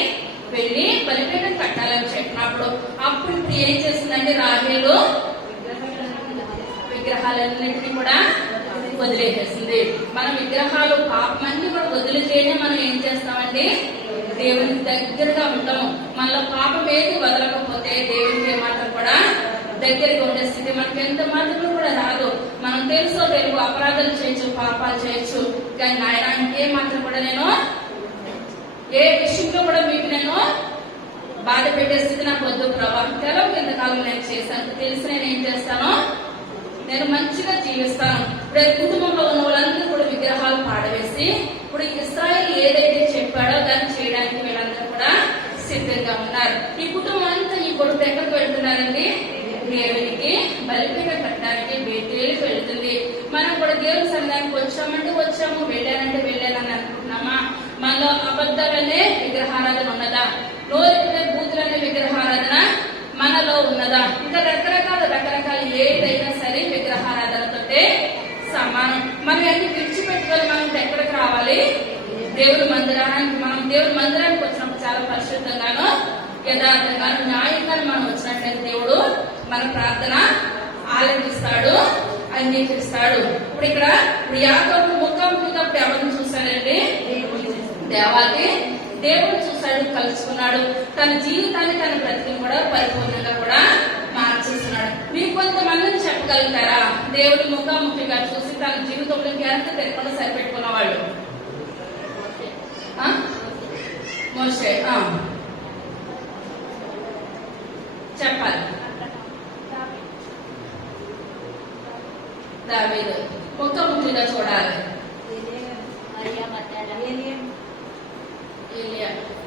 వెళ్ళి బలిపీఠం కట్టాలని చెప్పినప్పుడు అప్పుడు ఇప్పుడు ఏం చేస్తుందంటే రాహేలు విగ్రహాలన్నింటినీ కూడా వదిలేసేసింది. మన విగ్రహాలు పాపమన్నీ కూడా వదిలితేనే మనం ఏం చేస్తామండి? దేవునికి దగ్గరగా ఉంటాము. మనలో పాపం ఏది వదలకపోతే దేవునికి ఏమాత్రం కూడా దగ్గరగా ఉండే స్థితి మనకి ఎంత మాత్రం కూడా రాదు. మనం తెలుసో తెలుగు అపరాధాలు చేయొచ్చు, పాపాలు చేయొచ్చు, కానీ నాయన ఏ మాత్రం కూడా నేను ఏ విషయంలో కూడా మీకు నేను బాధ పెట్టే స్థితి నాకు వద్దు ప్రభా. తెలవు ఎంతకాలం నేను చేశాను, తెలిసి నేను ఏం చేస్తాను? నేను మంచిగా జీవిస్తాను. ఇప్పుడు కుటుంబంలో ఉన్న వాళ్ళందరూ కూడా విగ్రహాలు పాడవేసి ఇప్పుడు ఇశ్రాయేలు ఏదైతే చెప్పాడో దాన్ని చేయడానికి వీళ్ళందరూ కూడా సిద్ధంగా ఉన్నారు. ఈ కుటుంబం అంతా ఈ కొడుకు ఎక్కడికి వెళ్తున్నారండి? దేవునికి బలిపీఠం కట్టడానికి బేతేలుకి వెళ్తుంది. మనం కూడా దేవుని సన్నిధానికి వచ్చామంటే వచ్చాము, వెళ్ళానంటే వెళ్ళానని అనుకుంటున్నామా? మనలో అబద్ధాలనే విగ్రహారాధన ఉన్నదా? నోరెత్తిన బూతులనే విగ్రహారాధన మనలో ఉన్నదా? ఇంకా రకరకాల ఏదైనా సరే విగ్రహారాధనతో సమానం. మనం ఎన్ని విడిచిపెట్టుకోవాలి? మనం ఎక్కడికి రావాలి? దేవుడి మందిరానికి. మనం దేవుడి మందిరానికి వచ్చినప్పుడు చాలా పరిశుద్ధంగాను, యథార్థంగాను, న్యాయంగాను మనం వచ్చినట్లయితే దేవుడు మన ప్రార్థన ఆలకిస్తాడు, అంగీకరిస్తాడు. ఇప్పుడు యాకోబు ముఖ ముఖాముఖిగా ఎవరిని చూశాడండి? దేవాది దేవుడు చూశాడు, కలుసుకున్నాడు. తన జీవితాన్ని తన బ్రతికిని కూడా పరిపూర్ణంగా కూడా మార్చేస్తున్నాడు. మీరు కొంతమందిని చెప్పగలుగుతారా దేవుడి ముఖాముఖిగా చూసి తన జీవితంలో ఎంత తెరకుండా సరిపెట్టుకున్న వాళ్ళు? మోషే చెప్పాలి. దావీదు ముఖాముఖిగా చూడాలి.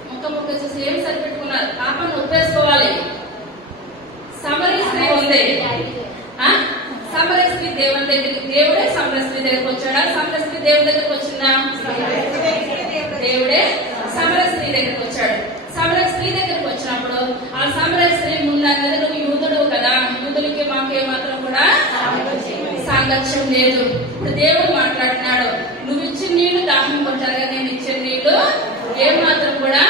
ముఖముఖి చూసి ఏం సరిపెట్టుకున్నారు? పాపను ఒప్పేసుకోవాలి. సమరీ స్త్రీ ఉంది. సమరీ స్త్రీ దేవుని దగ్గరికి, దేవుడే సమరీ స్త్రీ దగ్గరకు వచ్చాడా? సమరీ స్త్రీ దేవుడి దగ్గరకు వచ్చిందా? దేవుడే సమరీ స్త్రీ దగ్గరకు వచ్చాడు. సమరీ స్త్రీ దగ్గరకు వచ్చినప్పుడు ఆ సమరీ స్త్రీ ముందు అన్నది, నువ్వు యూదుడు కదా, యూదులకి మాకు ఏమాత్రం కూడా సాంగత్యం లేదు. ఇప్పుడు దేవుడు మాట్లాడుతున్నాడు, నువ్వు ఇచ్చిన నీళ్లు దాహం కొట్టారుగా, నేను ఇచ్చిన నీళ్లు ఏమాత్రం కూడా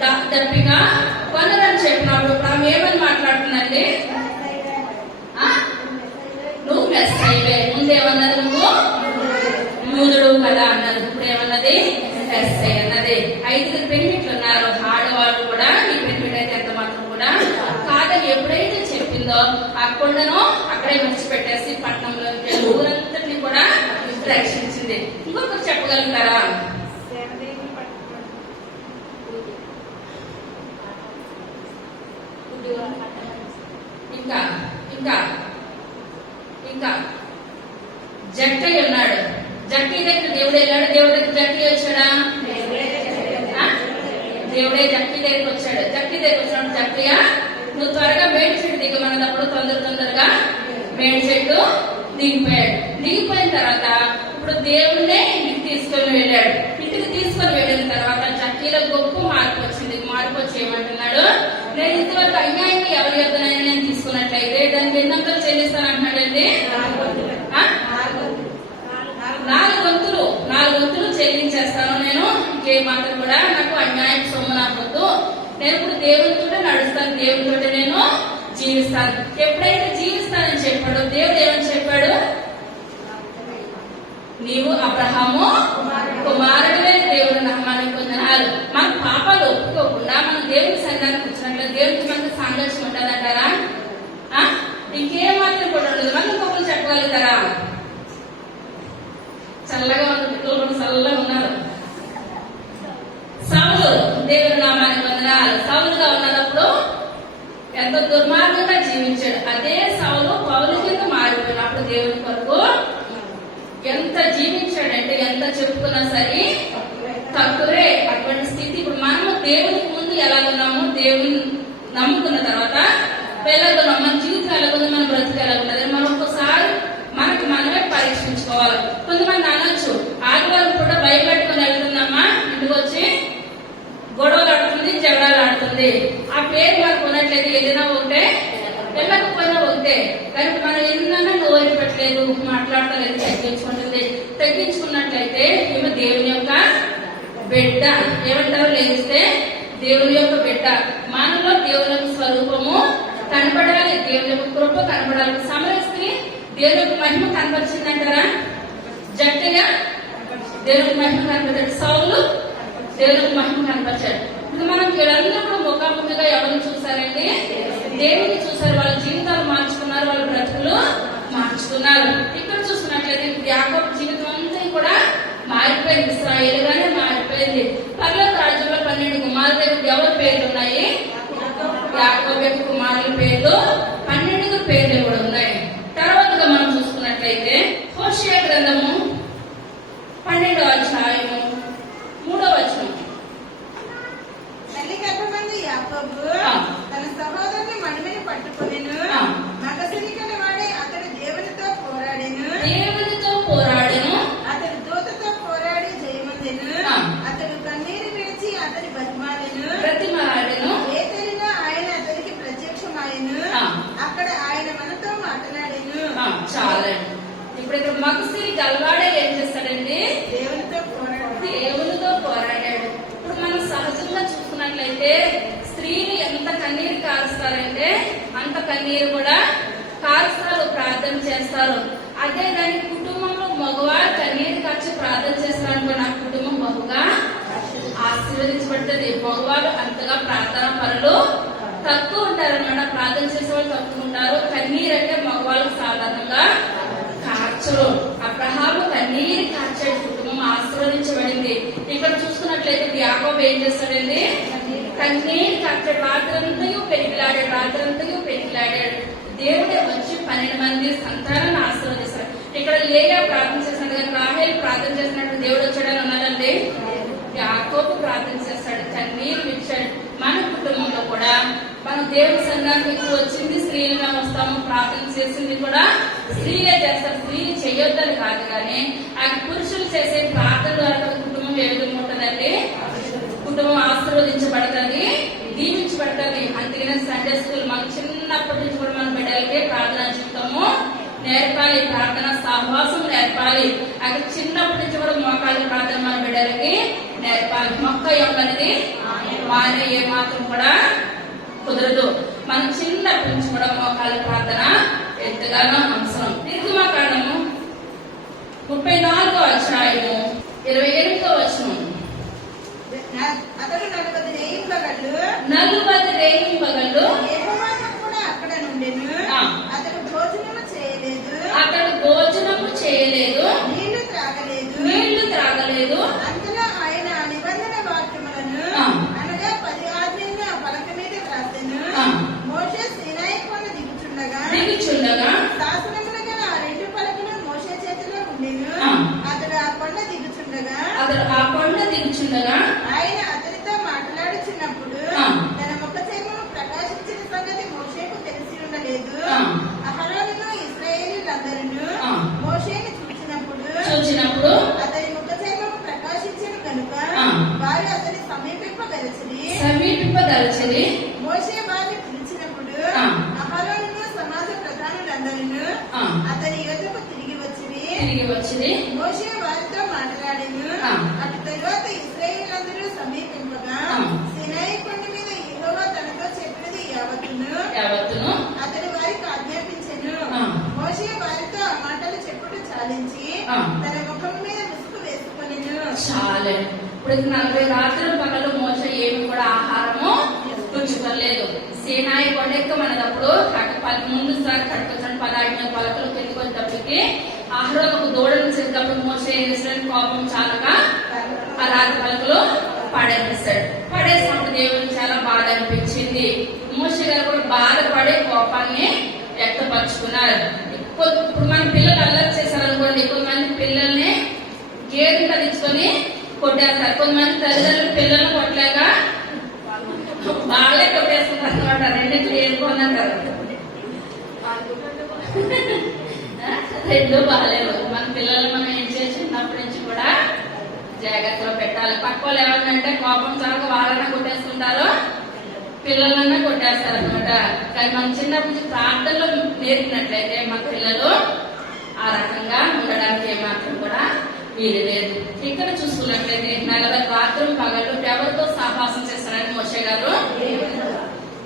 దప్పిగా కొనరని చెప్పినప్పుడు ఆమె ఏమని మాట్లాడుతుందండి? నువ్వు మెస్ అయివే. ముందేమన్నది? నువ్వు యూదుడు కదా అన్నది. ఇప్పుడు ఏమన్నది? మెస్ అన్నది. 5 పెనిమిట్లు ఉన్నారు. ఆడవాళ్ళు కూడా ఈ పెనిమిట్ అయితే ఎంత మాత్రం కూడా కాదని ఎప్పుడైతే చెప్పిందో ఆ కొండను అక్కడే విడిచిపెట్టేసి పట్టణంలో ఊరంతటిని కూడా రక్షించింది. ఇంకొకరు చెప్పగలుగుతారా? ఇంకా ఇంకా ఇంకా జక్కయ్య ఉన్నాడు. జక్కయ్య దగ్గర దేవుడు వెళ్ళాడు. దేవుడి దగ్గర జక్కయ్య వచ్చాడా? దేవుడే జక్కయ్య దగ్గరికి వచ్చాడు. జక్కయ్య దగ్గర వచ్చినప్పుడు జక్కయ్య, నువ్వు త్వరగా మేడి చెట్టు దిగమన్నప్పుడు తొందరగా మేడి చెట్టు దిగిపోయాడు. దిగిపోయిన తర్వాత ఇప్పుడు దేవుణ్ణే ఇంటికి తీసుకొని వెళ్ళాడు. ఇంటికి తీసుకొని వెళ్ళిన తర్వాత జక్కయ్యలో గొప్ప మార్పు వచ్చింది. మార్పు వచ్చి ఏమంటున్నాడు? నేను ఇంతవరకు అన్యాయంగా ఎవరి యొక్కనైనా నేను తీసుకున్నట్లయితే దానికి ఎన్నంతలు చెల్లిస్తాను అంటున్నాడండి. 4 వంతులు చెల్లించేస్తాను నేను. ఇంకే మాత్రం కూడా నాకు అన్యాయం సొమ్ము నాకు వద్దు. నేను ఇప్పుడు దేవునితోటే నడుస్తాను, దేవునితోటే నేను జీవిస్తాను. ఎప్పుడైతే జీవిస్తానని చెప్పాడు, దేవుడు ఏమని చెప్పాడు? నీవు అబ్రహాము కుమారుడివే, దేవుడు నామానికి పొందనాలు. మన పాపాలు ఒప్పుకోకుండా మనం దేవుని సంఘానికి వచ్చినట్లు దేవుడికి మనకు సాంగత్యం ఉంటుందంటారా? ఇంకేం మాత్రం కూడా ఉండదు. మనం ఇంకొకరు చెప్పగలుగుతారా? చల్లగా ఉన్న పిల్లలు కూడా చల్లగా ఉన్నారు. సౌలు దేవుని నామానికి పొందనాలు. సౌలుగా ఉన్నప్పుడు ఎంత దుర్మార్గంగా జీవించాడు. అదే సౌలు పౌలు కింద మారిపోయినప్పుడు దేవుని కొరకు ఎంత జీవించాడంటే ఎంత చెప్పుకున్నా సరే తక్కువే. అటువంటి స్థితి ఇప్పుడు మనము దేవునికి ముందు ఎలాగున్నాము, దేవుని నమ్ముకున్న తర్వాత ఎలాగున్నాం, మన జీవితం ఎలాగుంది, మన బ్రతుకు ఎలాగున్నది మనం ఒక్కసారి మనకి మనమే పరీక్షించుకోవాలి. కొంతమంది అనొచ్చు, ఆదివారం కూడా భయపెట్టుకుని వెళ్తున్నామా, ఇంటికి వచ్చి గొడవలు ఆడుతుంది, జగడాలు ఆడుతుంది. ఆ పేరు మనకు ఉన్నట్లయితే ఏదైనా ఒకటే, వెళ్ళకపోయినా ఒకటే. కానీ మనం ఏంటన్నా నోరు పెట్టలేదు, మాట్లాడలేదు, తగ్గించుకున్నట్లయితే ఈమె దేవుని యొక్క బిడ్డ. ఏమంటారో లేస్తే దేవుని యొక్క బిడ్డ. మనలో దేవుని యొక్క స్వరూపము కనపడాలి, దేవుని యొక్క కృప కనపడాలి. సమరస్త్రీ దేవుని యొక్క మహిమ కనపరిచిందంటారా? జక్కయ్య దేవుని మహిమ కనపరిచాడు. సౌలు దేవుని మహిమ కనపరిచాడు. ఇప్పుడు మనం వీళ్ళందరూ ముఖాముఖిగా ఎవరిని చూసారండి? దేవుని చూసారు. వాళ్ళ జీవితాలు మార్చుకున్నారు, వాళ్ళ బ్రతుకులు మార్చుకున్నారు. ఇక్కడ చూసుకున్నట్లయితే యాకోబు జీవితం అంతా కూడా మారిపోయింది. ఇశ్రాయేలుగానే మారిపోయింది. పరలోక రాజ్యంలో 12 కుమారుల దగ్గర ఎవరి పేర్లు ఉన్నాయి? యాకోబు యొక్క కుమారుల పేర్లు 12 పేర్లు కూడా ఉన్నాయి. తర్వాతగా మనం చూసుకున్నట్లయితే హోషేయ గ్రంథము 12వ అధ్యాయము 3వ వచనం. తల్లి గర్భమందు యాకోబు తన సహోదరుని మడిమెని పట్టుకొనెను. మగసిరికని వాడే అతడు దేవునితో పోరాడెను. అతడు దూతతో పోరాడి జయమొందెను. అతడు కన్నీరు విడిచి అతని బ్రతిమాలెను. ఏతరిగా ఆయన అతనికి ప్రత్యక్షమాయెను. అక్కడ ఆయన మనతో మాట్లాడెను. చాలా. ఇప్పుడు ఇక్కడ మగసిరి గలవాడే ఏం చేస్తాడండి? దేవునితో పోరాడాడు. ఇప్పుడు మనం సహజంగా చూసుకున్నట్లయితే స్త్రీలు ఎంత కన్నీరు కారుస్తారంటే అంత కన్నీరు కూడా కారుస్తారు, ప్రార్థన చేస్తారు. అదే దాని కుటుంబంలో మగవారు కన్నీరు కార్చి ప్రార్థన మగవాళ్ళు అంతగా ప్రార్థన పనులు తక్కువ ఉంటారన్నమాట. ప్రార్థన చేసే వాళ్ళు తక్కువ ఉంటారు. కన్నీరు అంటే మగవాళ్ళకు సాధారణంగా కార్చరు. అబ్రహాము కన్నీరు కార్చాడు. కుటుంబం ఆశీర్వదించబడింది. ఇక్కడ చూసుకున్నట్లయితే యాకోబు ఏం చేస్తాడండి? కన్నీరు కార్చాడు. రాత్రంతయు పెరిగిలాడాడు. దేవుడే వచ్చి 12 మంది సంతానాన్ని ఆశీర్వదిస్తాడు. ఇక్కడ లేగా ప్రార్థన చేసినట్టు కానీ రాహేలు ప్రార్థన చేసినట్టు దేవుడు వచ్చాడని ఉన్నాడండి. యాకోబు ప్రార్థన చేస్తాడు, కన్నీరు విడిచాడు. మన కుటుంబంలో కూడా మనం దేవుని సంఘానికి వచ్చింది స్త్రీలుగా వస్తాము. ప్రార్థన చేసింది కూడా స్త్రీలే చేస్తారు. స్త్రీలు చేయొద్దని కాదు, కానీ ఆ పురుషులు చేసే ప్రార్థన ద్వారా కుటుంబం ఏ విధంగా ఉంటుందండి? కుటుంబం ఆశీర్వదించబడుతుంది, దీవించబడుతుంది. అందుకనే సండే స్కూల్ మనం చిన్నప్పటి నుంచి కూడా మన బిడ్డలకి ప్రార్థన జీవితము నేర్పాలి, ప్రార్థన సహవాసం నేర్పాలి. అక్కడ చిన్నప్పటి నుంచి కూడా మోకాళ్ళ ప్రార్థన మన బిడ్డలకి నేర్పాలి. మొక్క యొక్కనిది మానే ఏ మాత్రం కూడా కుదరదు. మనం చిన్నప్పటి నుంచి కూడా మోకాళ్ళ ప్రార్థన ఎంతగానో అవసరం. నిర్గమకాండము 34వ అధ్యాయము 28వ వచనం. అతడు 40 రేయింబగళ్ళు కూడా అక్కడ నుండెను. అతడు భోజనము చేయలేదు, నీళ్లు త్రాగలేదు. అంతలో ఆయన నిబంధన వాక్యములను అనగా 10 ఆజ్ఞలను ఆ పలక మీద వ్రాసెను. మోషే సీనాయి కొండ దిగుచుండగా శాసనములు గల ఆ 2 పలకలు మోషే చేతిలో ఉండెను. అతడు ఆ కొండ దిగుచుండగా ఆయన అతనితో మాట్లాడుచున్నప్పుడు తన ముఖ చర్మము ప్రకాశించిన సంగతి మోషేకు తెలిసి ఉండలేదు. అహరోనును ఇశ్రాయేలీయులందరూ మోషేను చూచినప్పుడు అతని ముఖ చర్మము ప్రకాశించెను కనుక వారు అతని సమీపింపదలచిరి. మోషే వారిని పిలిచినప్పుడు అహరోనును సమాజ ప్రధానులందరూ అతని యొద్దకు తిరిగి వచ్చిరి. మోషే వారితో మాట్లాడెను. అటు తరువాత ఇశ్రాయేలీయులందరూ సమీపింపగా సీనాయి కొండ మీద యెహోవా తనతో చెప్పినది యావత్తును అతడు వారికి ఆజ్ఞాపించెను. మోషే వారితో ఆ మాటలు చెప్పుట చాలించి తన ముఖం మీద ముసుగు వేసుకొనెను. చాలే. ఇప్పుడు 40 రాత్రులు పగలు మోషే ఏమి కూడా ఆహారము పుచ్చుకోలేదు. సీనాయి కొండ ఎక్కమన్నప్పుడు ముందుసారి కట్టుకొచ్చిన 10 పలకలు కిందకి వచ్చేటప్పటికి అహరోనుకు దూడను చేసేటప్పుడు మోషే కోపం చాలక ఆ రాత్రి పలకలు పడేసినప్పుడు దేవునికి చాలా బాధ అనిపించింది. మోషే గారు కూడా బాధపడే కోపాన్ని వ్యక్తపరుచుకున్నారు. ఇప్పుడు మన పిల్లలు అల్లరి చేశారనుకోండి, కొంతమంది పిల్లల్ని గేదె కదించుకొని కొట్టేస్తారు. కొంతమంది తల్లిదండ్రులు పిల్లలు కొట్టలేక వాళ్ళే కొట్టేస్తున్నారు అనమాట. రెండింటిలో ఏం కొన్నారు? రెండు బాగాలేవు. మన పిల్లలు మనం ఏం చేసినప్పటి నుంచి కూడా జాగ్రత్తలో పెట్టాలి. పక్క వాళ్ళు ఏమన్నంటే కోపం చాలక వాళ్ళన్నా కొట్టేసుకుంటారు, పిల్లలన్నా కొట్టేస్తారు అనమాట. కానీ మనం చిన్నప్పటి నుంచి ప్రార్థనలో నేర్పినట్లయితే మన పిల్లలు ఆ రకంగా ఉండడానికి ఏమాత్రం కూడా వీలు లేదు. ఇక్కడ చూసుకున్నట్లయితే 40 రాత్రులు పగలు ఎవరితో సహవాసం చేస్తారని మోషే గారు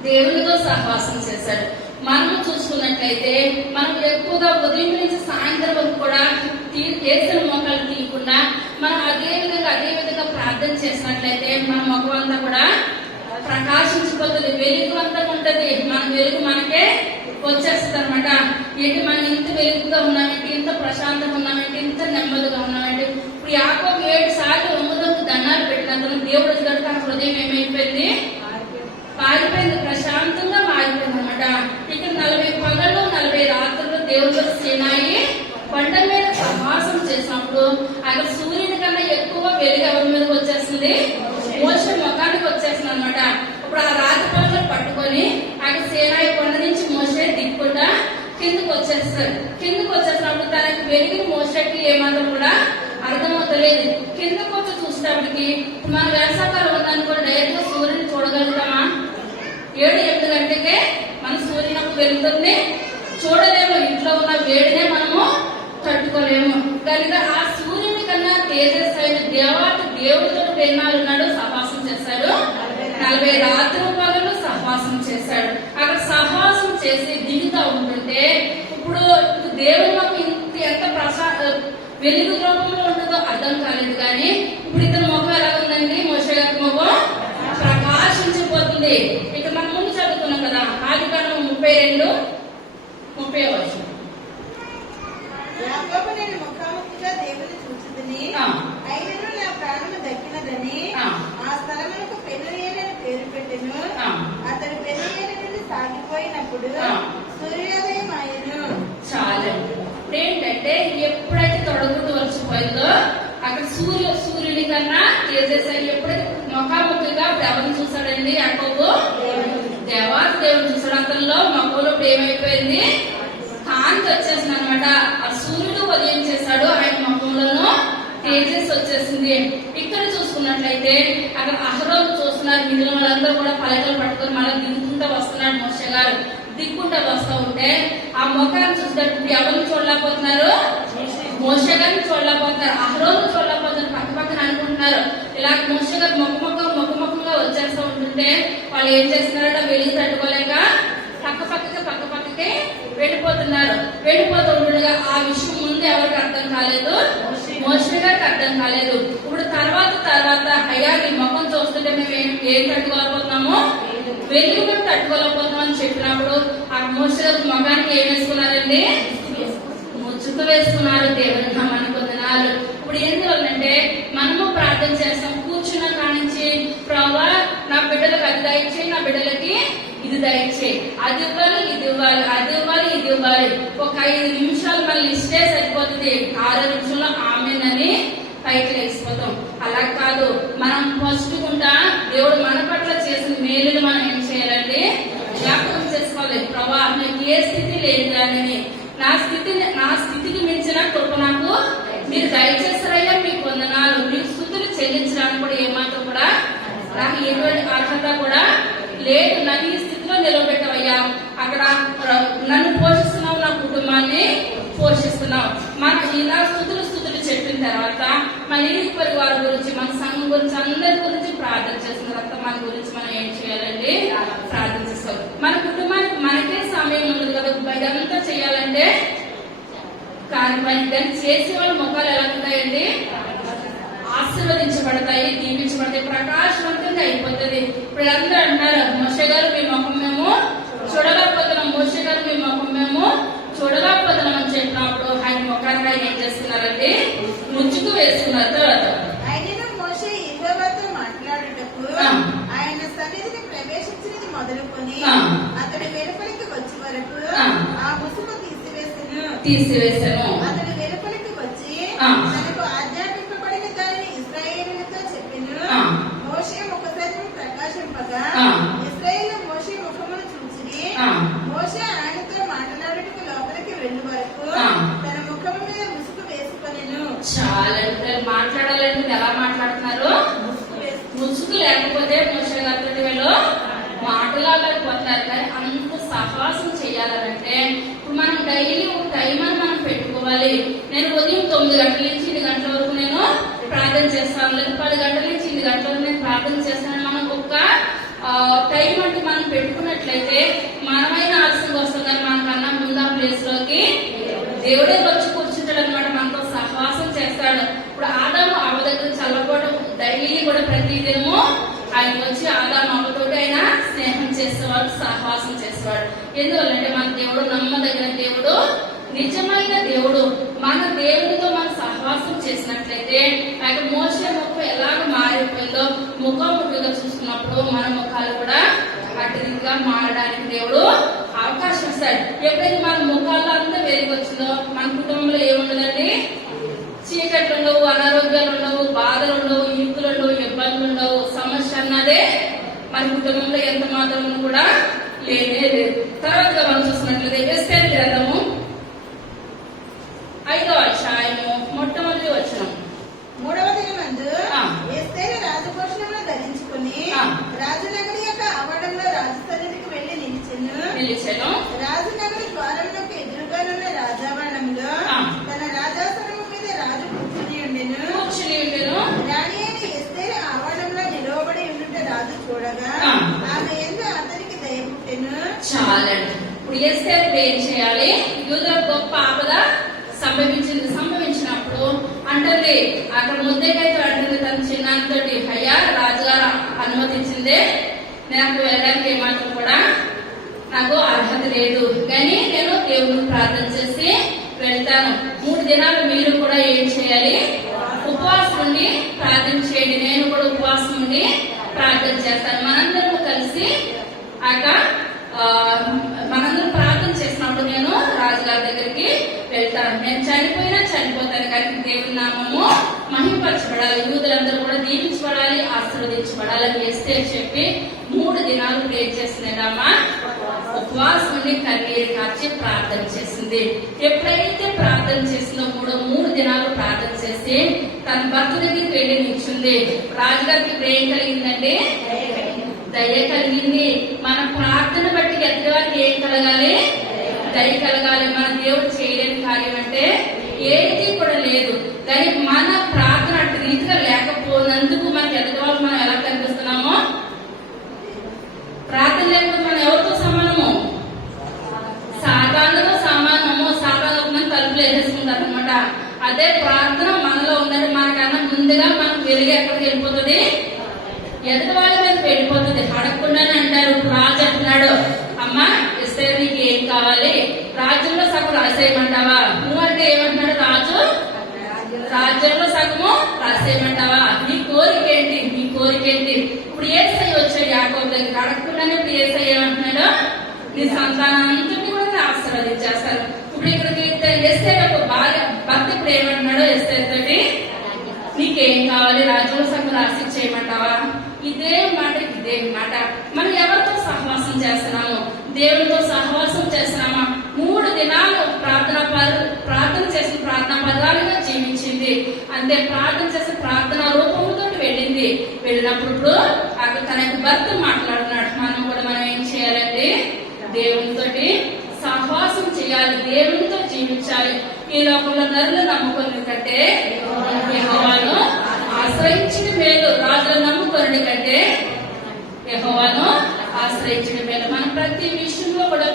దేవునితో సహవాసం చేశాడు. మనము చూసుకున్నట్లయితే మనం ఎక్కువగా ఉదయం నుంచి సాయంత్రం వరకు కూడా కేసుల మోకాలు తీయకుండా మనం అదే విధంగా ప్రార్థన చేసినట్లయితే మన ముఖం అంతా కూడా ప్రకాశించిపోతుంది, వెలుగు అంతా ఉంటది. మన వెలుగు మనకే వచ్చేస్తుంది అనమాట. ఏంటి మనం ఇంత వెలుగుగా ఉన్నామంటే, ఇంత ప్రశాంతంగా ఉన్నామంటే, ఇంత నెమ్మదిగా ఉన్నామంటే. ఇప్పుడు యాకోబు 7 సార్లు ఒంగుదొంగు దండాలు పెట్టినందుకు దేవుడు కనుక హృదయం ఏమైపోయింది? మారిపోయింది, ప్రశాంతంగా మారిపోయింది అనమాట. ఇక్కడ 40 పగళ్ళు 40 రాత్రులు దేవుడు సీనాయి కొండ మీద సహవాసం చేసినప్పుడు అక్కడ సూర్యుని కన్నా ఎక్కువ వెలుగు ఎవరి మీదకి వచ్చేస్తుంది? మోషే ముఖానికి వచ్చేస్తుంది అనమాట. ఇప్పుడు ఆ రాత్రి పగలు పట్టుకొని అక్కడ సీనాయి కొండ నుంచి మోషే దిక్కుండా కిందకు వచ్చేసినప్పుడు తనకి వెలుగు మోషేకి ఏమాత్రం కూడా అర్థమవుతలేదు. కిందకు వచ్చి చూసేటప్పటికి మన వేసవకాలం ఉందనుకోండి, డైరెక్ట్ గా సూర్యుని చూడగలుగుతామా? 7-8 గంటలకే మన సూర్యునకు వెళ్తుంది, చూడలేము. ఇంట్లో ఉన్న వేడినే మనము తట్టుకోలేము. కనుక ఆ సూర్యుని కన్నా తేజస్సైన దేవుడితో ఉన్నాడు, సహవాసం చేశాడు. 40 రాత్రులు పగలు సహవాసం చేశాడు. అక్కడ సహవాసం చేసి దిగుతా ఉంటుంటే ఇప్పుడు దేవుడు మాకు ఎంత వెలుగు రూపంలో ఉంటుందో అర్థం కాలేదు. కానీ ఇప్పుడు ఇతని ముఖం ఎలా ఉందండి? మోషే గారి ముఖం ఉంది. ఇక మనం ముందు చదువుకున్నాం కదా, ఆదికాండం 32:30. యాకోబు నేను ముఖాముఖిగా దేవుని చూచుదుని, అయినను నా ప్రాణము దక్కినదని ఆ స్థలములకు పెనుయేలు అని పేరు పెట్టెను. అతడు పెనుయేలు నుండి సాగిపోయినప్పుడు సూర్యోదయం ఆయను. చాలండి. ఇప్పుడు ఏంటంటే ఎప్పుడైతే తొడగుడ్డు వచ్చిపోయిందో అక్కడ సూర్యుని కన్నా తేజస్సారి ఎప్పుడైతే ముఖాముఖిగా ఎవరిని చూసాడండి యాకోబు? దేవాది దేవుడు చూసాడు. అతనిలో మగలో ఏమైపోయింది? కాంతి వచ్చేసింది అనమాట. ఆ సూర్యుడు ఉదయం చేశాడు, ఆయన ముఖంలోనూ తేజస్ వచ్చేసింది. ఇక్కడ చూసుకున్నట్లయితే అక్కడ అహరోను చూస్తున్నారు, మిగిలిన వాళ్ళందరూ కూడా పలకలు పట్టుకొని మళ్ళీ దిగుకుంటూ వస్తున్నాడు. మోషే గారు దిక్కుంటూ వస్తూ ఉంటే ఆ ముఖాన్ని చూసినప్పుడు ఎవరిని చూడలేకపోతున్నారు? మోషే గారిని చూడలేకపోతున్నారు, అహరోను చూడలేకపోతున్నారు. పక్క పక్కన అనుకుంటున్నారు. ఇలా మోషే గారు ముఖముఖంగా వచ్చేస్తూ ఉంటుంటే వాళ్ళు ఏం చేస్తున్నారంటే వెలిగి తట్టుకోలేక పక్కకే వెళ్ళిపోతున్నారు. వెళ్ళిపోతూ ఉండగా ఆ విషయం ముందు ఎవరికి అర్థం కాలేదు? మోషే గారికి అర్థం కాలేదు. ఇప్పుడు తర్వాత అయ్యా నీ ముఖం చూస్తుంటే మేము ఏం తట్టుకోలేకపోతున్నాము? వెలుగు కూడా తట్టుకోలేకపోతున్నాం అని చెప్పినప్పుడు ఆ మోషే గారి ముఖానికి ఏం వేసుకున్నారండి? ముచ్చుక వేసుకున్నారు. దేవుని నామానికి వందనాలు. ఇప్పుడు ఎందువల్లంటే మనము ప్రార్థన చేస్తాం, కూర్చున్న కానించి ప్రభువా నా బిడ్డలకు అది దయచేయి, నా బిడ్డలకి ఇది దయచేయి, అది ఇవ్వాలి, ఇది ఇవ్వాలి, అది ఇవ్వాలి, ఇది ఇవ్వాలి. ఒక 5 నిమిషాలు మళ్ళీ ఇస్తే సరిపోతుంది. 6 నిమిషంలో ఆమెనని పైకి లేచిపోతాం. అలా కాదు, మనం పసుపుకుంటా దేవుడు మన పట్ల చేసిన మేలుని మనం ఏం చేయాలండి? జ్ఞాపకం చేసుకోవాలి. ప్రభా నాకు ఏ స్థితి లేదు అని, నా స్థితికి మించిన కృప నాకు మీరు దయచేస్తారయ్యా, మీకు వందనాలు. మీకు స్థుతులు చెల్లించడానికి కూడా ఏమాత్రం కూడా నాకు ఎటువంటి అర్హత కూడా లేదు. నన్ను ఈ స్థితిలో నిలబెట్టవయ్యా. అక్కడ నన్ను పోషిస్తున్నావు, నా కుటుంబాన్ని పోషిస్తున్నావు. మనం ఇలా స్థుతులు చెప్పిన తర్వాత మన ఇంటి పరివారం గురించి, మన సంఘం గురించి, అందరి గురించి ప్రార్థన చేసిన తర్వాత మన గురించి మనం ఏం చేయాలండి? ప్రార్థన చేస్తాం. మన కుటుంబానికి మనకే సమయం ఉండదు కదా ఇదంతా చేయాలంటే. కానీ దాన్ని చేసే వాళ్ళ ముఖాలు ఎలా ఉంటాయండి? ఆశీర్వదించబడతాయి, దీవించబడతాయి, ప్రకాశవంతంగా అయిపోతుంది. ఇప్పుడు అందరూ అంటారు మోషే గారు మీ ముఖం మేము చూడలేకపోతున్నాం, మోషే గారు మీ ముఖం మేము చూడలేకపోతున్నాం అని చెప్పినప్పుడు ఆయన ముఖాన్ని ఆయన ఏం చేస్తున్నారండి? ముచ్చుకు వేసుకున్నారు. తర్వాత ఆయన మోషే యెహోవాతో మాట్లాడుటకు ఆయన సన్నిధిని ప్రవేశించినది మొదలుకొని అతడి వెలుపలికి వచ్చే వరకు ఆ ముసుగు తీసివేశాను. అతడి వెలుపలికి వచ్చి తనకు ఆజ్ఞాపింపబడిన దానిని ఇశ్రాయేలులతో చెప్పెను. మోషే ముఖసర్వం ప్రకాశింపగా ఇశ్రాయేలు మోషే ముఖమును చూసిరి. మోషే ఆయనతో మాట్లాడుటకు లోపలికి వెళ్ళు వరకు తన ముఖము మీద ముసుగు వేసుకొనెను. చాలా మాట్లాడాలంటే ఎలా మాట్లాడుతున్నారు? ముసుగు లేకపోతే మోషే గారితో వీళ్ళు మాట్లాడలేకపోతున్నారు. కానీ అంత సహవాసం చేయాలంటే ఇప్పుడు మనం డైలీ ఒక టైం అని మనం పెట్టుకోవాలి. నేను ఉదయం 9 గంటల నుంచి 8 గంటల వరకు నేను ప్రార్థన చేస్తాను, లేదా 10 గంటల నుంచి 8 గంటల వరకు నేను ప్రార్థన చేస్తాను. మనం ఒక టైం అంటే మనం పెట్టుకున్నట్లయితే మనమైన ఆలస్యంగా వస్తాం, కానీ మనకన్నా ముందు ఆ ప్లేస్ లోకి దేవుడే వచ్చి కూర్చుంటాడు అనమాట, మనతో సహవాసం చేస్తాడు. ఇప్పుడు ఆదాము అవ్వ దగ్గర చల్లపోవడం డైలీ కూడా ప్రతిదినము ఆయన వచ్చి ఆదాము అవ్వతోటి ఆయన స్నేహం చేసేవాడు, సహవాసం చేసేవాడు. ఎందువల్లంటే మన దేవుడు నమ్మదగిన దేవుడు, నిజమైన దేవుడు. మన దేవుడితో మనం సహవాసం చేసినట్లయితే ఆయన మోషే ముఖం ఎలాగ మారిపోయిందో ముఖాముఖిగా చూసుకున్నప్పుడు మన ముఖాలు కూడా అటుగా మారడానికి దేవుడు అవకాశం ఇస్తాడు. ఎప్పుడైతే మన ముఖాల్లో అంతా వెలిగి వచ్చిందో మన కుటుంబంలో ఏముండదండి? చీకట్లు ఉండవు, అనారోగ్యాలు ఉండవు, బాధలు ఉండవు, ఇరుకులు ఉండవు, ఇబ్బందులు ఉండవు. సమస్య అన్నదే మన కుటుంబంలో ఎంత మాత్రం కూడా లేనే లేదు. తర్వాత మనం చూసినట్లయితే ఎస్తేరు గ్రంథము 5వ అధ్యాయము మొట్టమొదటి వచనం. 3వ దినమందు ఎస్తేరు రాజభూషణములు ధరించుకుని రాజనగరి యొక్క ఆవరణలో రాజు సన్నిధికి వెళ్లి నిలిచెను. రాజనగరి ద్వారంలోకి ఎదురుగానున్న రాజావరణంలో తన రాజాసనము మీద రాజు కూర్చుని ఉండెను. రాణి అయిన ఎస్తేరు ఆవరణంలో నిలవబడి ఉండుట రాజు చూడగా ఆమె యందు అతనికి దయ పుట్టెను. చాలండి. ఇప్పుడు ఎస్తేరు ఏం చేయాలి? యూదులకు గొప్ప ఆపద సంభవించినప్పుడు అంటే అక్కడ ముద్దకైతే అంటే తన చిన్నంతటి అయ్యా రాజుగారు అనుమతించిందే నాకు వెళ్ళడానికి ఏమాత్రం కూడా నాకు అర్హత లేదు. కానీ నేను దేవుని ప్రార్థన చేసి వెళ్తాను. 3 దినాలు మీరు కూడా ఏం చేయాలి? ఉపవాసం ఉండి ప్రార్థన చేయండి. నేను కూడా ఉపవాసం ఉండి ప్రార్థన చేస్తాను. మనందరం కలిసి మనందరం ప్రార్థన చేసినప్పుడు నేను రాజుగారి దగ్గరికి వెళ్తాను. నేను చనిపోయినా చనిపోతాను, కానీ దేవుని నామము మహిమపరచబడాలి, యూదులందరూ కూడా దీవించబడాలి, ఆశీర్వదించబడాలి అని ఎస్తేరు చెప్పి 3 దినాలు ప్రే చేసినదమ్మా. ఉపవాసం ఉండి కన్నీరు కార్చి ప్రార్థన చేసింది. ఎప్పుడైతే ప్రార్థన చేసిందో 3 దినాలు ప్రార్థన చేసి తన భర్త దగ్గరికి వెళ్ళి నిల్చుంది. రాజుగారికి ఇప్పుడు ఏం కలిగిందండి? దయ కలిగింది. మన ప్రార్థన బట్టి ఎదుటివారికి ఏం కలగాలి? దయ కలగాలి. మన దేవుడు చేయలేని కార్యం అంటే ఏది కూడా లేదు. కానీ మన ప్రార్థన అటు రీతిగా లేకపోయినందుకు మనకి ఎదుటివాళ్ళు మనం ఎలా కనిపిస్తున్నామో, ప్రార్థన లేకపోతే మనం ఎవరితో సమానము? సాతానుతో సమానము. సాతాను తలుపులు వేసేసుకుంటారు అనమాట. అదే ప్రార్థన మనలో ఉందంటే మనకన్నా ముందుగా మనకు వెలిగి ఎక్కడికి వెళ్ళిపోతుంది? ఎదుటి వాళ్ళ మీద వెళ్ళిపోతుంది. అడగకుండానే అంటారు. రాజు అంటున్నాడు, అమ్మా ఇస్తే నీకు ఏం కావాలి? రాజ్యంలో సగం రాసేయమంటావా? నువ్వు అంటే ఏమంటున్నాడు రాజు? రాజ్యంలో సగము రాసేయమంటావా? నీ కోరిక ఏంటి? నీ కోరిక ఏంటి? ఇప్పుడు ఏసై వచ్చాడు యాకోబు దగ్గర. అడగకుండానే ఇప్పుడు ఏసై ఏమంటున్నాడు? నీ సంతానాంతటిని కూడా నేను ఆశీర్వదించేస్తాను. ఇప్పుడు ఇక్కడికి ఎస్తే ఒక భార్య భర్త ఇప్పుడు ఏమంటున్నాడో ఎస్తే తోటి, నీకేం కావాలి? రాజ్యంలో సగం రాసి చేయమంటావా? ఇదే మాట. మనం ఎవరితో సహవాసం చేస్తున్నాము? దేవునితో సహవాసం చేస్తున్నామా? 3 దినాలు ప్రార్థన చేసిన ప్రార్థనా పదాలుగా జీవించింది. అంటే ప్రార్థన చేసిన ప్రార్థన రూపంతో వెళ్ళినప్పుడు అక్కడ తన భర్త మాట్లాడుతున్నాడు. మనం ఏం చేయాలండి? దేవునితో సహవాసం చేయాలి, దేవునితో జీవించాలి. ఈ లోకంలో నరులు నమ్ముకుని కంటే యెహోవాను ఆశ్రయించిన మేలు. రాజులను నమ్ముకుని కంటే యెహోవాను ఆశ్రయించిన మేలు. మనం ప్రతి విషయంలో కూడా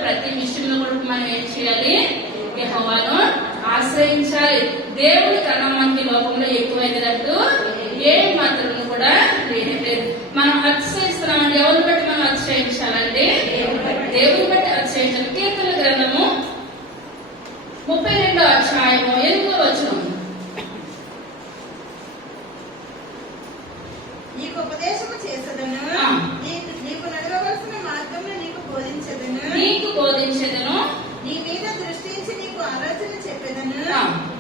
మనం ఏం చేయాలి? యెహోవాను ఆశ్రయించాలి. దేవుని కన్నా మనకి లోకంలో ఎక్కువైనట్టు ఏ మాత్రం కూడా లేదు. మనం అతిశయిస్తున్నామండి. ఎవరిని బట్టి మనం అతిశయించాలండి? దేవుని బట్టి అతిశయించాలి. కీర్తన గ్రంథము 32వ అధ్యాయము 8వ వచనం. నీకు ఉపదేశము చేసేదను, నీకు నడవవలసిన మార్గంలో నీకు బోధించెదను, నీ మీద దృష్టించి నీకు ఆలోచన చెప్పేదను,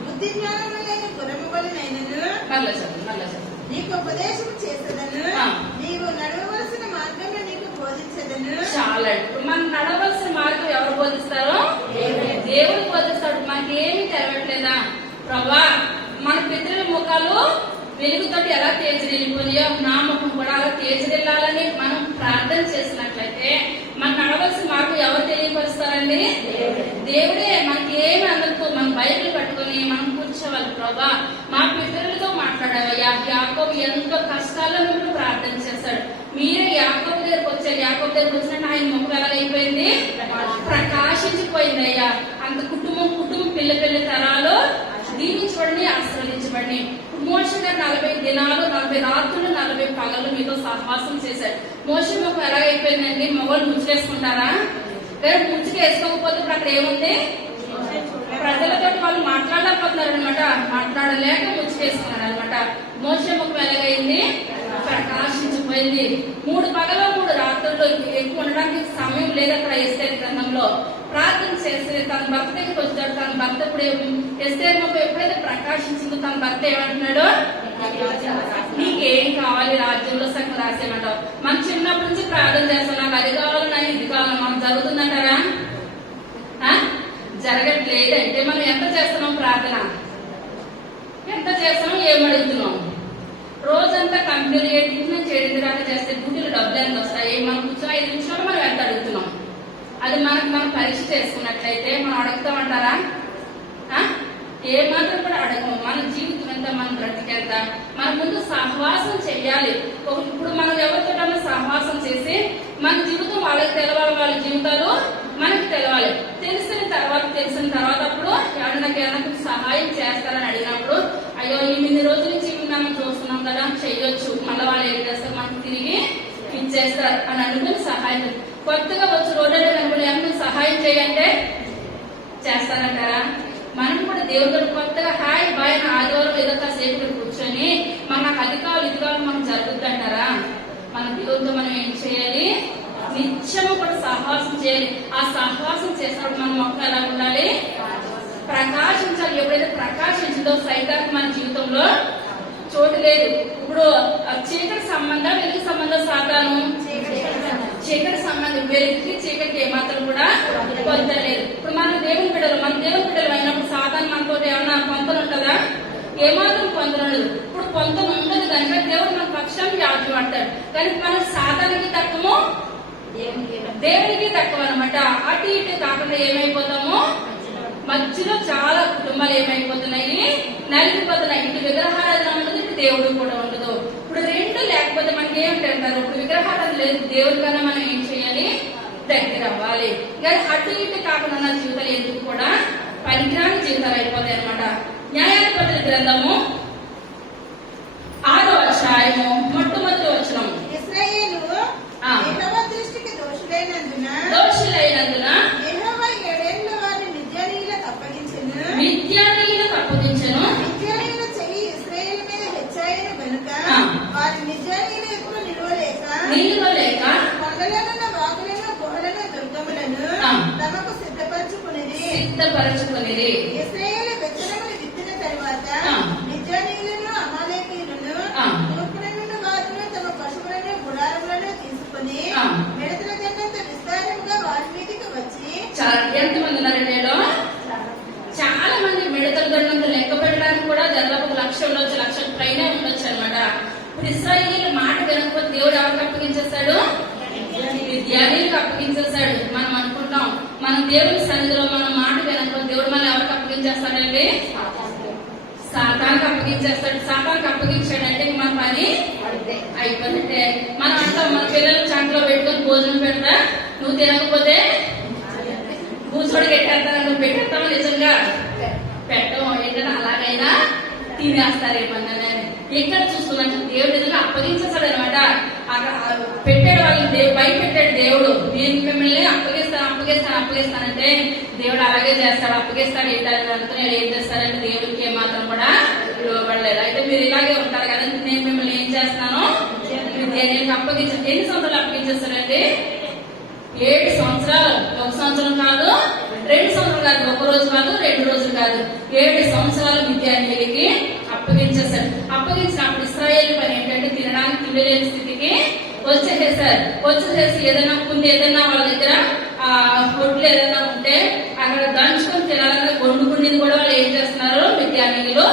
బుద్ధి జ్ఞానము లేని గుర్రము వలెనైనను నీకు ఉపదేశము చేసేదను, నీవు నడవవలసిన మార్గంలో నీకు బోధించెదను. చాలా మనం నడవలసిన మార్గం ఎవరు బోధిస్తారో? దేవుడు బోధిస్తాడు. మనకేమి తెలవట్లేదా? ప్రభా, మన పితరుల ముఖాలు వెలుగుతోటి ఎలా తేజరిల్లిపోయో నా ముఖం కూడా అలా తేజరిల్లాలని మనం ప్రార్థన చేసినట్లయితే మనకు నడవలసిన మార్గం ఎవరు తెలియపరుస్తారండి? దేవుడే. మనకి ఏమి అందరితో మన బైబిల్ పట్టుకొని మనం కూర్చోవాలి. ప్రభా, మా పితరులతో మాట్లాడావయ్యా. యాకోబు ఎంతో కష్టాల్లో నుండి ప్రార్థన చేశాడు. మీరే యాకోబు దగ్గరకు వచ్చారు. యాకోబు దగ్గరకు వచ్చినట్టు ఆయన ముఖం ఎలాగైపోయింది? ప్రకాశించిపోయింది అయ్యా. అంత కుటుంబం పిల్ల తరాలు దీవించబడి ఆశ్రయించబడి. మోషే గారు 40 దినాలు 40 రాత్రులు 40 పగలు మీతో సహవాసం చేశాడు. మోషే ముఖం ఎలాగైపోయిందండి? మొగలు ముచ్చుకేసుకుంటారా? లేదు, ముచ్చుకు వేసుకోకపోతే ఇప్పుడు అక్కడ ఏముంది? ప్రజలతో వాళ్ళు మాట్లాడలేకపోతున్నారు అనమాట. మాట్లాడలేక ముచ్చుకేసుకున్నారు అనమాట. మోషే ముఖం ఎలాగైంది? ప్రకాశించిపోయింది. 3 పగలు 3 రాత్రులు ఎక్కువ ఉండడానికి సమయం లేదు అక్కడ ఎస్తేరు గ్రంథంలో. ప్రార్థన చేస్తే తన భర్త దగ్గరికి వచ్చాడు. తన భర్త ఇప్పుడు ఎస్తేరు ముఖం ఎప్పుడైతే ప్రకాశించిందో తన భర్త ఏమంటున్నాడు? నీకేం కావాలి? రాజ్యంలో సగం రాసేమంటావు. మనం చిన్నప్పటి నుంచి ప్రార్థన చేస్తాం. నాకు అది కావాలన్నా ఇది కావాలన్నా. మనం జరుగుతుందంటారా? జరగట్లేదు. అంటే మనం ఎంత చేస్తున్నాం ప్రార్థన? ఎంత చేస్తున్నాం? ఏమడుగుతున్నాం? రోజంతా కంప్యూటర్ చేయడం దాకా చేస్తే డ్యూటీలు డబ్బులు ఎంత వస్తాయి? మనం కూర్చొని 5 నిమిషాలు మనం ఎంత అడుగుతున్నాం? అది మనం పరీక్ష చేసుకున్నట్లయితే మనం అడుగుతామంటారా? ఏ మాత్రం కూడా అడగము. మన జీవితం ఎంత, మన బ్రతికెంత, మన ముందు సహవాసం చెయ్యాలి. ఇప్పుడు మనం ఎవరితో సహవాసం చేసి మన జీవితం వాళ్ళకి తెలవాలి, వాళ్ళ జీవితాలు మనకి తెలవాలి. తెలిసిన తర్వాత అప్పుడు నాకు సహాయం చేస్తారని అడిగినప్పుడు, అయ్యో ఇన్ని రోజుల నుంచి మనం చూస్తున్నాం కదా, చెయ్యొచ్చు. మళ్ళీ వాళ్ళు ఏం చేస్తారు? మనకు తిరిగి ఇచ్చేస్తారు అని అనుకుని సహాయం. కొత్తగా వచ్చి రోడ్డు కనుక ఏమన్నా సహాయం చేయంటే చేస్తారంటారా? మనం కూడా దేవుడు కొత్తగా హాయ్ బాయ్ ఆదివారం ఏదో కాసేపు కూర్చొని మనకు అది కావాలి ఇది కావాలి మనం జరుగుతుంటారా? మన దేవుడితో మనం ఏం చేయాలి? నిత్యము కూడా సహవాసం చేయాలి. ఆ సహవాసం చేసినప్పుడు మన మొక్క ఎలా ఉండాలి? ప్రకాశించాలి. ఎప్పుడైతే ప్రకాశించిందో సైతానికి మన జీవితంలో చోటు లేదు. ఇప్పుడు చీకటి సంబంధం వెలుగు సంబంధం సాతాను చీకటి సంబంధం వెలుగుకి చీకటికి ఏమాత్రం కూడా పొందలేదు. ఇప్పుడు మన దేవుని బిడ్డలు అయినప్పుడు సాతాను మనతో ఏమన్నా పొంతలు ఉంటుందా? ఏమాత్రం పొందలేదు. ఇప్పుడు పొంతలు ఉండదు కనుక దేవుడు మన పక్షాన్ని వ్యాధి పడతాడు. కానీ మన సాతానికి తక్కువ దేవునికి తక్కువ అనమాట. అటు ఇటు కాకుండా ఏమైపోతాము? మధ్యలో చాలా కుటుంబాలు ఏమైపోతున్నాయి? నలిగిపోతున్నాయి. ఇటు విగ్రహారాధన ఉండదు, ఇటు దేవుడు కూడా ఉండదు. ఇప్పుడు రెండు లేకపోతే మనకి ఏమిటంటారు? ఇప్పుడు విగ్రహారాధన లేదు, దేవుడి కన్నా మనం ఏం చేయాలి? దగ్గర అవ్వాలి. కానీ అటు ఇటు కాకుండా ఉన్న జీవితాలు ఎందుకు కూడా పనికిరాని జీవితాలు అయిపోతాయి అనమాట. న్యాయాధిపతుల గ్రంథము 6వ అధ్యాయము మొట్టమొదటి వచనం. ఇశ్రాయేలు యెహోవా దృష్టికి దోషులైనందున యెహోవా 7 ఏళ్ల వారిని మిద్యానీయులకు అప్పగించెను. మిద్యానీయుల చెయ్యి ఇశ్రాయేలు మీద హెచ్చాయను గనుక వారి మిద్యానీయుల ఎప్పుడు నిలువలేక కొండలనున్న వాగులను గుహలను దుర్గములను తమకు సిద్ధపరచుకునిరి. ఇశ్రాయేలు బెత్లెహేమును విత్తిన తరువాత మిద్యానీయులను అమాలేకీయులను తూర్పున నుండి వారును తమ పశువులను గుడారములను తీసుకుని మిడతల గన్నంత విస్తారముగా వారి మీదకి వచ్చి ఎంతమంది ఉన్నారండి? చాలా మంది మిడతల గన్నంత లెక్క పెట్టడానికి కూడా దాదాపు 1,00,000 ఉండొచ్చు, 1,00,000 పైన ఉండొచ్చు అనమాట. ఇప్పుడు ఇశ్రాయేలు మాట వినకపోతే దేవుడు ఎవరికి అప్పగించేస్తాడు? మిద్యానీయులకు అప్పగించేస్తాడు. మనం అనుకుంటాం మన దేవుని సన్నిధిలో మనం మాట వినకపోతే దేవుడు మనం ఎవరికి అప్పగించేస్తాడండి? సాతానికి అప్పగించేస్తాడు. సాతానికి అప్పగించాడంటే మన పని అయిపోతుంటే మనం అంటాం మన పిల్లలు చంకలో పెట్టుకొని భోజనం పెడతా, నువ్వు తినకపోతే కూర్చోడి పెట్టేస్తాను, నువ్వు పెట్టేస్తావు. నిజంగా పెట్టడం ఏంటంటే అలాగైనా తినేస్తారేమన్నా. ఎక్కడ చూసుకున్నట్టు దేవుడు నిజంగా అప్పగించేస్తాడు అనమాట. పెట్టాడు వాళ్ళు భయపెట్టాడు దేవుడు. నేను మిమ్మల్ని అప్పగిస్తానంటే దేవుడు అలాగే చేస్తాడు, అప్పగిస్తాడు. ఏంటని అనుకుని ఏం చేస్తారంటే దేవుడికి ఏమాత్రం కూడా లోబడలేదు. అయితే మీరు ఇలాగే ఉంటారు కదా, నేను మిమ్మల్ని ఏం చేస్తాను? నేను అప్పగించాను. ఎన్ని సంవత్సరాలు అప్పగించేస్తారండి? 7 సంవత్సరాలు. 1 సంవత్సరం కాదు, 2 సంవత్సరాలు కాదు, 1 రోజు కాదు, 2 రోజులు కాదు, 7 సంవత్సరాలు మిద్యానీయులకి అప్పగించేశారు. అప్పగించినప్పుడు ఇశ్రాయేలు పని ఏంటంటే తినడానికి తిండి లేని స్థితికి వచ్చేసేసి ఏదైనా వాళ్ళ దగ్గర ఒడ్లు ఏదైనా ఉంటే అక్కడ దంచుకొని తినాలన్నా వండుకునేది కూడా వాళ్ళు ఏం చేస్తున్నారు? మిద్యానీయులు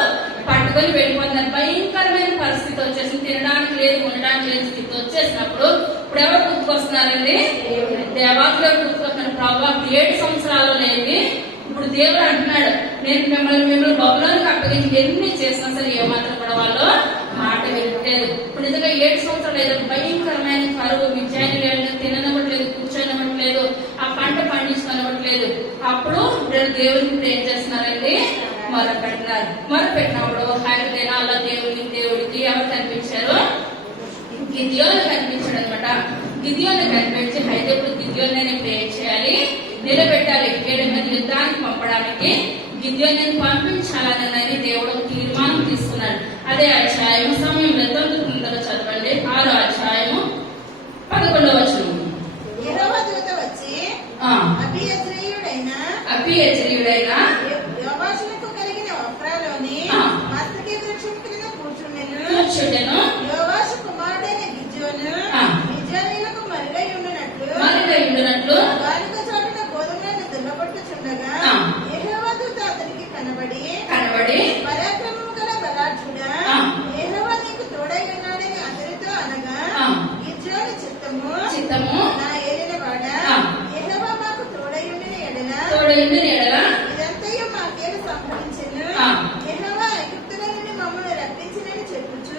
పట్టుకొని వెళ్ళిపోతున్నారు. భయంకరమైన పరిస్థితి వచ్చేసింది. తినడానికి లేదు, ఉండడానికి లేని స్థితి వచ్చేసినప్పుడు ఇప్పుడు ఎవరు గుర్తుకొస్తున్నారండి? దేవాతులు గుర్తుకొస్తున్నారు. ప్రభావం 7 సంవత్సరాలు లేని ఇప్పుడు దేవుడు అంటున్నాడు, నేను మిమ్మల్ని బబులోనికి అప్పగించి ఎన్ని చేసినా సరే ఏమాత్రం కూడా వాళ్ళు మాట వినట్లేదు. ఇప్పుడు నిజంగా 7 సంవత్సరాలు ఏదో భయంకరమైన కరువు, మిద్యానీయులు తిననివ్వట్లేదు, కూర్చొనివ్వట్లేదు, ఆ పంట పండించుకొనివ్వట్లేదు. అప్పుడు దేవుడికి ఏం చేస్తున్నారండి? మొరపెట్టినప్పుడు హాయిదేనా దేవుడికి ఎవరు కనిపించారు? గిద్యోను కనిపించాడు అనమాట. గిద్యోను కనిపించి అయితే ఇప్పుడు గిద్యోను ప్రేర్ చేయాలి, నిలబెట్టాలి, 7 మంది యుద్ధానికి పంపడానికి గిద్యోను పంపించాలని దేవుడు తీర్మానం తీసుకున్నాడు. అదే అధ్యాయం సమయం తొందరగా చదవండి. 6వ అధ్యాయము 11వ వచనం. యెహోవా దూత వచ్చి అబీయెజ్రీయుడైన యోవాషునకు కలిగిన ఒఫ్రాలోని మస్తకి వృక్షం కింద కూర్చుండెను. యోవాషు కుమారుడైన గిద్యోను మిద్యానీయులకు మరుగై ఉండునట్లు వారిక చోటున గోధుమలను దున్నగొట్టుచుండగా యెహోవా దూత అతనికి కనబడి పరాక్రమము గల బలాఢ్యుడా, యెహోవా నీకు తోడై ఉన్నాడని అతనితో అనగా గిద్యోను చిత్తము నా ఏలినవాడా, యెహోవా మాకు తోడై ఉండిన ఎడల ఇదంతయు మాకేమి సంభవించెను? యెహోవా ఐగుప్తుల నుండి మమ్మల్ని రప్పించినని చెప్పుచు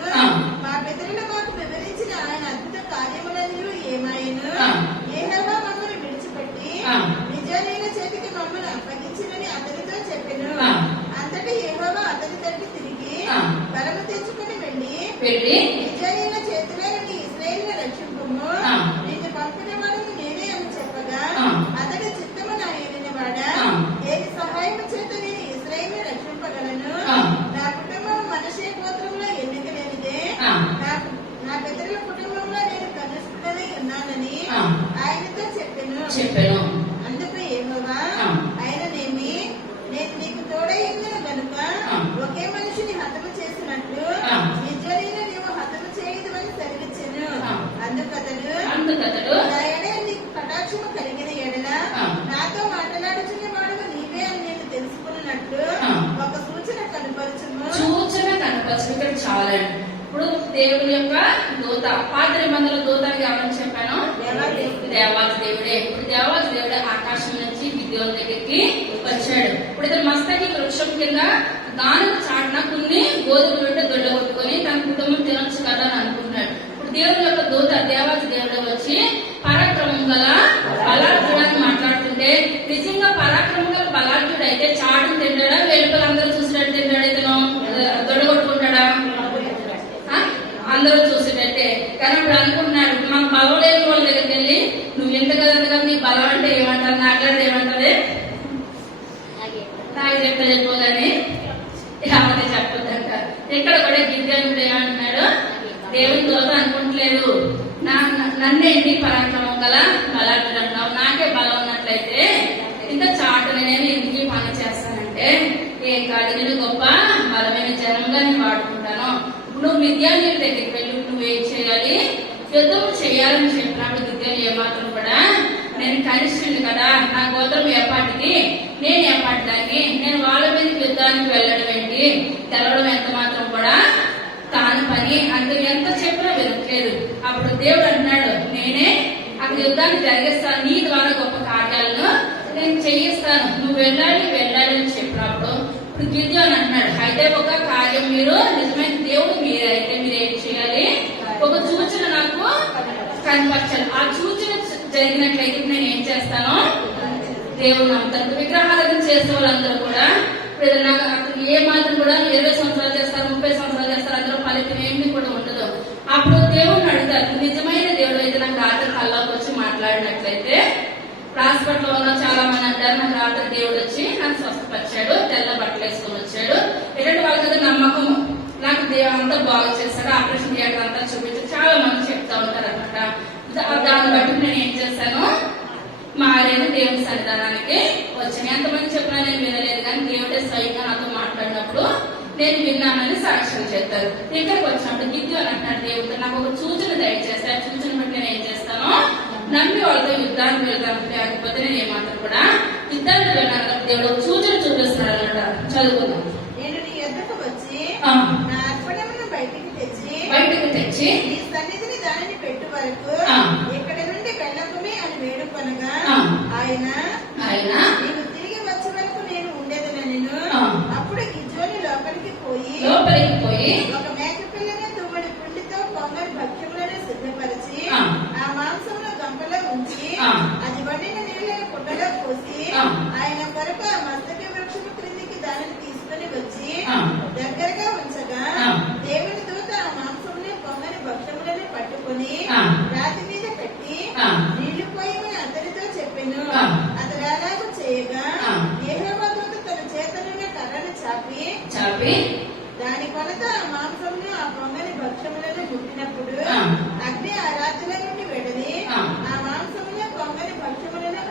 మా పితరులు మాకు వివరించిన ఆయన అద్భుత కార్యములన్నీ ఏమాయను? యెహోవా మమ్మల్ని విడిచిపెట్టి మిద్యానీయుల చేతికి మమ్మల్ని అప్పగించినని అతనితో చెప్పెను. అంతటి యెహోవా అతని తట్టు తిరిగి బలము తెచ్చుకుని వెళ్ళి మిద్యానీయుల చేతిలో నుండి ఇశ్రాయేలును రక్షింపుము. చాలండి. ఇప్పుడు దేవుడి యొక్క దూత, పాత నిబంధనల దూతని ఎవరని చెప్పాను? దేవాది దేవుడే. ఇప్పుడు దేవాది దేవుడే ఆకాశం నుంచి గిద్యోను దగ్గరికి వచ్చాడు. ఇప్పుడు ఇతను మస్తకి వృక్షం కింద గానుగ చాటున కొన్ని గోధుమలు పెట్టి దొడ్డ కొట్టుకొని తన కుటుంబం తినొచ్చు కదా అని అనుకున్నాడు. ఇప్పుడు దేవుడి యొక్క దూత దేవాది దేవుడే వచ్చి పరాక్రమం గల బలాఢ్యుడని మాట్లాడుతుంటే, నిజంగా పరాక్రమం గల బలాఢ్యుడు అయితే చాటును తింటాడా, వెలుపల అందరూ చూసినట్టు తింటాడు? ఇతను దొడ్డ కొట్టుకుంటాడా? అందరూ చూసేటట్టే. కానీ ఇప్పుడు అనుకుంటున్నాడు, మాకు బలం లేని వాళ్ళ దగ్గరికి వెళ్ళి నువ్వు ఎంత కదా నీ బలం అంటే ఏమంటారు, నాకంటే ఏమంటది, నాకు చెప్తే చెప్పగానే ఎవరి చెప్పొద్దంట. ఇక్కడ కూడా గిద్యోనుడు ఏమంటున్నాడు, దేవుని దూత అనుకుంటలేదు, నన్నేంటి పరాక్రమం గల బలాఢ్యుడు అంటావు, నాకే బలం ఉన్నట్లయితే ఇంత చాటుని నేను ఇంటికి పని చేస్తానంటే ఏ కాడిని గొప్ప బలమైన జనంగా నేను వాడుకుంటాను. నువ్వు మిద్యానీయుల దగ్గరికి వెళ్ళి నువ్వేం చేయాలి, యుద్ధం చేయాలని చెప్పినప్పుడు గిద్యోను ఏమాత్రం కూడా నేను కనిష్ఠుని కదా, నా గోత్రం ఏపాటికి నేను ఏపాటిదాన్ని, నేను వాళ్ళ మీద యుద్ధానికి వెళ్ళడం ఏంటి, తెలవడం ఎంత మాత్రం కూడా కాని పని అంటే ఎంత చెప్పినా వినట్లేదు. అప్పుడు దేవుడు అన్నాడు, నేనే అక్కడ యుద్ధాన్ని జరిగిస్తాను, నీ ద్వారా గొప్ప కార్యాలను నేను చేయిస్తాను, నువ్వు వెళ్ళాలి వెళ్ళాలి అని చెప్పినప్పుడు ఇప్పుడు గిద్యోను అంటున్నాడు, అయితే ఒక కార్యం, మీరు నిజమైన దేవుడు మీరైతే మీరు ఏం చేయాలి, ఒక సూచన నాకు కనపరచాలి. ఆ సూచన జరిగినట్లయితే నేను ఏం చేస్తాను, దేవుడు అంటారు. విగ్రహాలను చేసే వాళ్ళందరూ కూడా ఇప్పుడు ఏ మాత్రం కూడా 20 సంవత్సరాలు చేస్తారు, 30 సంవత్సరాలు చేస్తారు, అందులో ఫలితం ఏమి కూడా ఉండదు. అప్పుడు దేవుడిని అడుగుతారు, నిజమైన దేవుడు అయితే నాకు రాత్రి కల్లోకి వచ్చి మాట్లాడినట్లయితే, హాస్పిటల్లో ఉన్న చాలా మంది అంటారు, నాకు రాత్రి దేవుడు వచ్చి నాకు స్వస్థపరిచాడు, తెల్ల బట్టలు వేసుకొని వచ్చాడు, ఇలాంటి వాళ్ళ కదా నమ్మకం, నాకు దేవుడు అంతా బాగు చేస్తాడు, ఆపరేషన్ థియేటర్ అంతా చూపించి చాలా మంది చెప్తా ఉంటారు అనమాట. దాన్ని బట్టి నేను ఏం చేస్తాను, మారేను దేవుని సన్నిధానానికి వచ్చాను. ఎంతమంది చెప్పినా నేను వినలేదు, కానీ దేవుడే స్వయంగా నాతో మాట్లాడినప్పుడు నేను విన్నానని సాక్ష్యం చేస్తారు. ఇక్కడికి వచ్చినప్పుడు గిద్యోను అంటున్నాడు, దేవుడితో నాకు ఒక సూచన దయచేస్తే ఆ సూచన బట్టి నేను ఏం చేస్తాను, నమ్మి వాళ్ళతో యుద్ధానికి వెళ్తాను, లేకపోతే నేను ఏమాత్రం కూడా యుద్ధానికి వెళ్ళాను. దేవుడు ఒక సూచన చూపిస్తున్నాడు అన్నమాట. చదువుకుందాం. నేను నీ ఎదుకు వచ్చి నా అర్పణమును బయటికి తెచ్చి నీ సన్నిధిని దానిని పెట్టు వరకు ఇక్కడి నుండి వెళ్ళకుమే అని వేడుకొనగా ఆయన నీవు తిరిగి వచ్చే వరకు నేను ఉండేదనని. అప్పుడు గిద్యోను లోపలికి పోయి ఒక మేకపిల్లని తుమ్మడి పిండితో పొంగని భక్ష్యములను సిద్ధపరిచి ఆ మాంసంలో గంపలో ఉంచి అది వండిన నీళ్ళని కుండలో పోసి ఆయన కొరకు ఆ మస్తకి వృక్షము క్రిందికి దానిని తీసుకుని వచ్చి దగ్గరగా ఉంచగా దేవుని దూత ఆ మాంసంని పొంగని భక్ష్యములని పట్టుకుని రాతి మీద పెట్టి నీళ్లు పోయమని అతనితో చెప్పెను. అతడు అలాగూ చేయగా యెహోవా దూత తన చేతనున్న కర్రను చాపి దాని కొలత ఆ మాంసమును ఆ పొంగని భక్ష్యములను ముట్టినప్పుడు అగ్ని ఆ రాత్రుల నుండి వెడలి ఆ మాంసమును పొంగని భక్ష్యములను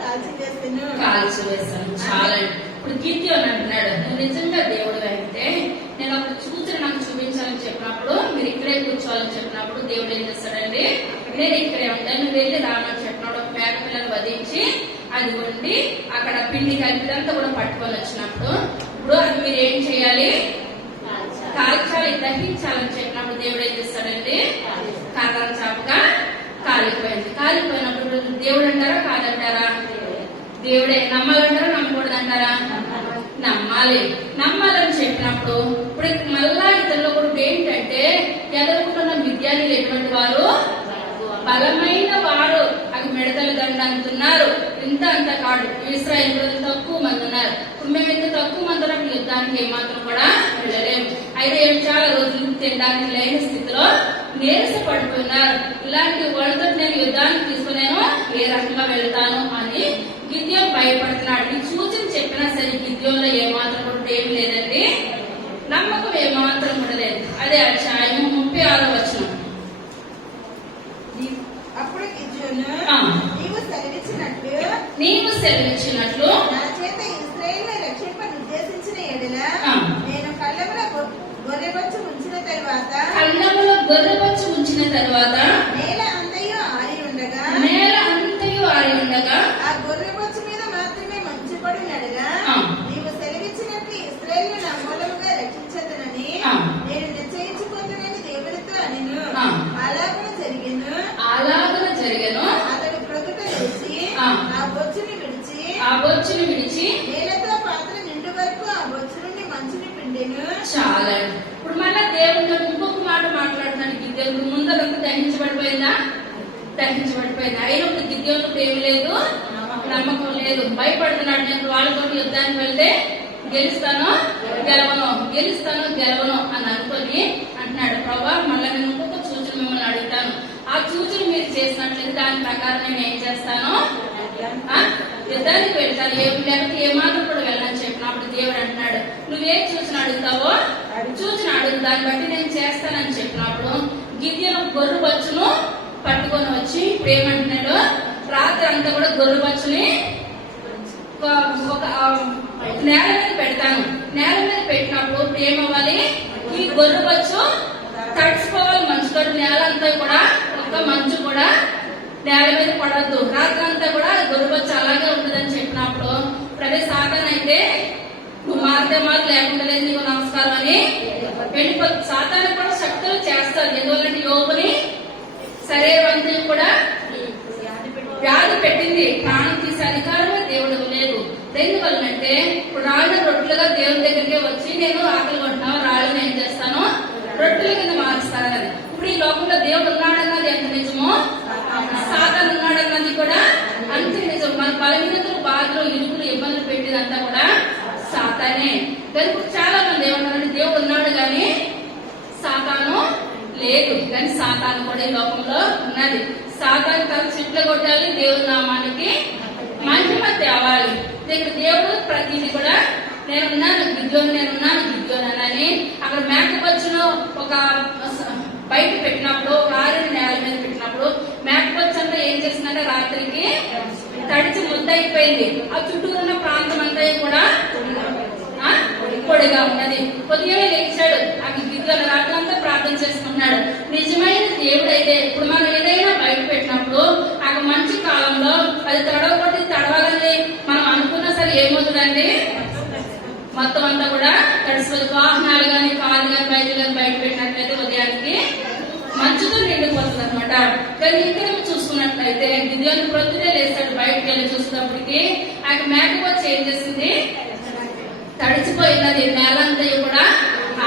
కాల్చివేస్తాను. చాలా ఇప్పుడు గిద్యోను అంటున్నాడు, నువ్వు నిజంగా దేవుడు అయితే నేను ఒక సూచన నాకు చూపించాలని చెప్పినప్పుడు, మీరు ఇక్కడే కూర్చోవాలని చెప్పినప్పుడు దేవుడు ఏం చేస్తాడండి, నేను ఇక్కడే ఉంటాను, నువ్వు వెళ్ళి రామని చెప్పినప్పుడు ఒక మేక పిల్లను వధించి అది వండి అక్కడ పిండి కలిపిదంతా కూడా పట్టుకొని వచ్చినప్పుడు ఇప్పుడు అది మీరు ఏం చేయాలి, కాల్చాలి, దహించాలని చెప్పినప్పుడు దేవుడు ఏం చేస్తాడండి, కర్రను చాపగా కాలిపోయినప్పుడు దేవుడు అంటారా కాదంటారా, దేవుడే. నమ్మాలంటారా నమ్మకూడదంటారా, నమ్మాలని చెప్పినప్పుడు ఇప్పుడు మళ్ళా ఇతరులో కూడా ఏంటంటే ఎదుర్కొన్న విద్యార్థులు ఎటువంటి వారు, బలమైన వారు, అది మెడతల దండ అంటున్నారు, ఇంత అంత కాదు, ఇశ్రాయేల్ ప్రజలు తక్కువ మంది ఉన్నారు. ఇప్పుడు మేము ఇంత తక్కువ మంది ఉన్నప్పుడు యుద్ధానికి ఏమాత్రం కూడా వెళ్ళలేము. అయితే చాలా రోజులు తినడానికి లేని స్థితిలో నీరస పడిపోయినారు. ఇలాంటి వాళ్ళతో నేను యుద్ధానికి తీసుకునేను ఏ రకంగా వెళ్తాను అని గిద్యోను భయపడుతున్నాడు. ఈ సూచన చెప్పినా సరే గిద్యోనులో ఏమాత్రం కూడా ఏం లేదండి, నమ్మకం ఏమాత్రం కూడా లేదు. అదే అధ్యాయం 36వ వచనం. అప్పుడు గిద్యోను నీవు సెలవిచ్చినట్లు నా చేత ఇశ్రాయేలును రక్షింపను ఉద్దేశించిన ఎడల నేను కళ్ళములో గొర్రెబొచ్చు ఉంచిన తరువాత నేల అంతయు ఆరి ఉండగా ఆ గొర్రెబొచ్చు మీద మాత్రమే మంచు పడినడగా నీవు సెలవిచ్చినట్లు ఇశ్రాయేలును నా మూలముగా రక్షించదనని నేను నిశ్చయించుకొని దహించబడిపోయింది. అయినప్పుడు గిద్యోనుకు ఏమి లేదు, నమ్మకం లేదు, భయపడుతున్నాడు. నేను వాళ్ళతో యుద్ధానికి వెళ్తే గెలుస్తాను గెలవను అని అనుకొని అంటున్నాడు, ప్రభా మళ్ళీ నేను ఇంకొక సూచన మిమ్మల్ని అడుగుతాను, ఆ సూచన మీరు చేసినట్లయితే దాని ప్రకారం నేను ఏం చేస్తాను, యుద్ధానికి వెళ్తాను, లేకపోతే ఏ మాత్రం కూడా వెళ్ళని చెప్పినప్పుడు దేవుడు అంటున్నాడు, నువ్వేం సూచన అడుగుతావో సూచన అడుగు, దాన్ని బట్టి నేను చేస్తానని చెప్పినప్పుడు గిద్యోను గొర్రె బచ్చును పట్టుకొని వచ్చి ఇప్పుడు ఏమంటున్నాడు, రాత్రి అంతా కూడా గొర్రె బచ్చుని ఒక నేల మీద పెడతాను, నేల మీద పెట్టినప్పుడు ఏమవ్వాలి, ఈ గొర్రె బచ్చు తడిసిపోవాలి, మంచుతో నేల అంతా కూడా ఒక మంచు కూడా నేల మీద పడద్దు, రాత్రి అంతా కూడా గొర్రె బచ్చు అలాగే ఉంటుందని చెప్పినప్పుడు ప్రతి సాతాను అయితే నువ్వు మారితే మాకు లేకుండా లేదు నీకు నమస్కారం అని వెళ్ళిపో. సాతాను కూడా శక్తులు చేస్తారు, ఎందువల్లంటే యోగుని శరీరవంతం కూడా వ్యాధి పెట్టింది, ప్రాణం తీసే అధికారమే దేవుడు లేదు. ఎందువల్లంటే ఇప్పుడు రాళ్ళ రొట్టెలుగా దేవుడి దగ్గరికి వచ్చి నేను ఆకలి కొంటున్నావు, రాళ్ళని ఏం చేస్తాను, రొట్టెల కింద మారుస్తానని. ఇప్పుడు ఈ లోకంలో దేవుడు ఉన్నాడన్నది ఎంత నిజమో సాతాను ఉన్నాడన్నది కూడా అంతే నిజం. మన బలహీనతలు, బాధలు, ఇరుకులు, ఇబ్బందులు పెట్టేదంతా కూడా సాతానే. కానీ చాలా మంది ఏమన్నారంటే దేవుడు ఉన్నాడు కానీ సాతాను లేదు, కానీ సాతాను కూడా ఈ లోకంలో ఉన్నది. సాతాను తన చిట్ల కొట్టాలి, దేవుడి నామానికి మహిమ తేవాలి. దేవుడు ప్రతిదీ కూడా నేనున్నాను గిద్యోను అని అక్కడ మేకపోచ్చును ఒక బయట పెట్టినప్పుడు, ఒక ఆరిని నేల మీద పెట్టినప్పుడు మేకపోచ్చు అంతా ఏం చేసిందంటే రాత్రికి తడిచి ముద్దయిపోయింది. ఆ చుట్టూ ఉన్న ప్రాంతం అంతా కూడా పొడిగా ఉన్నది. కొద్దిగా లేచాడు, అక్కడ గిద్యోను రాత్రంతా ప్రార్థన చేసుకున్నాడు. నిజమైన దేవుడైతే ఇప్పుడు మనం ఏదైనా బయట పెట్టినప్పుడు ఆ మంచి కాలంలో అది తడవాలని మనం అనుకున్నా సరే ఏమవుతుందండి, మొత్తం అంతా కూడా తడిసిపోతుంది. వాహనాలు కానీ కార్లు కానీ బయట పెట్టినట్లయితే ఉదయానికి మంచుతో నిండిపోతుంది అనమాట. కానీ ఇక్కడ చూసుకున్నట్లయితే గిద్యోను ప్రొద్దునే లేస్తాడు, బయటకు వెళ్ళి చూసినప్పటికీ ఆ మేకపోచ్చి ఏం చేసింది, తడిచిపోయినది, నేలంతా కూడా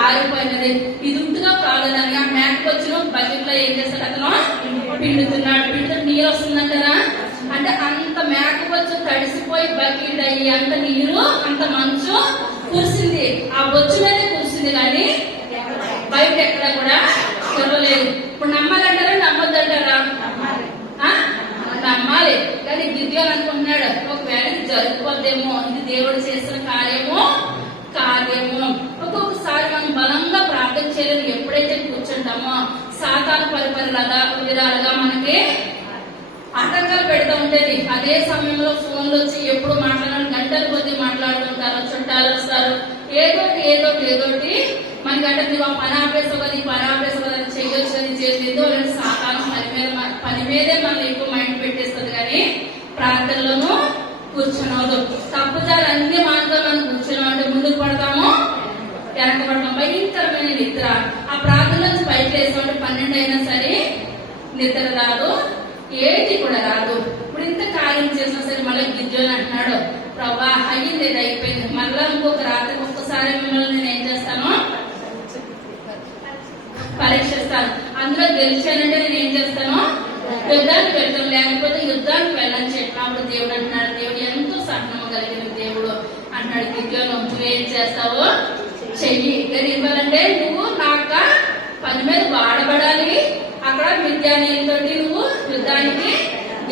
ఆరిపోయినది. ఇది ఉంటుగా కాదని ఆ మేకపోచ్చిన బకెట్ లో ఏం చేస్తాడు, అతను పిండుతున్నాడు. నీరు వస్తుందంటారా, అంటే అంత మేకపోచ్చు తడిసిపోయి బకెట్ అయ్యి అంత నీరు అంత మంచు కురిసింది, ఆ బొచ్చు మీద కురిసింది, కానీ బయట ఎక్కడ కూడా కురవలేదు. ఇప్పుడు నమ్మాలంటారా నమ్మొద్దంటారా, నమ్మాలి. కానీ గిద్యోను అనుకుంటున్నాడు ఒకవేళ ఇది జరుగుపోద్దేమో, ఇది దేవుడు చేసిన కార్యము. ఒక్కొక్కసారి మనం బలంగా ప్రార్థన చేయలేదు, ఎప్పుడైతే కూర్చుంటామో సాతాను విధాలుగా మనకి ఆటంకాలు పెడతా ఉంటది. అదే సమయంలో ఫోన్లు వచ్చి ఎప్పుడు మాట్లాడాలి, గంటల కొద్ది మాట్లాడుతుంటారు, చుట్టాలు వస్తారు, ఏదోటి మనకంటే నువ్వు ఆ పని ఆపేసావు కదా, ఈ పని ఆపేసావు కదా, చేయొచ్చు అది చేయలేదు అలాంటి సాతాను పని మీదే మనం ఎక్కువ మైండ్ పెట్టేస్తుంది. కానీ ప్రార్థనలోనూ కూర్చున్నాడు. తప్పుదారు అన్ని మాటలు మనం కూర్చున్నామంటే ముందుకు పడతాము, వెనకబడతాం. భయంకరమైన నిద్ర. ఆ ప్రార్థన నుంచి బయటకు వేసామంటే 12 అయినా సరే నిద్ర రాదు, ఏది కూడా రాదు. ఇప్పుడు ఇంత కార్యం చేసినా సరే మళ్ళీ గిద్యోను అంటున్నాడు, ప్రభా అయ్యింది, ఇది అయిపోయింది, మళ్ళా ఇంకొక రాత్రి ఒక్కసారి మిమ్మల్ని నేను ఏం చేస్తాను, పరీక్షిస్తాను. అందులో గెలిచానంటే నేను ఏం చేస్తాను, యుద్ధానికి వెళ్తాను, లేకపోతే యుద్ధానికి వెళ్ళని చెప్పినప్పుడు దేవుడు అంటున్నాడు, దేవుడు ఎంతో సహనము కలిగిన దేవుడు అంటున్నాడు, గిద్యోను నువ్వేం చేస్తావో చెయ్యి. ఇవ్వాలంటే నువ్వు నాకు పని మీద వాడబడాలి, అక్కడ మిద్యానీయులతో నువ్వు యుద్ధానికి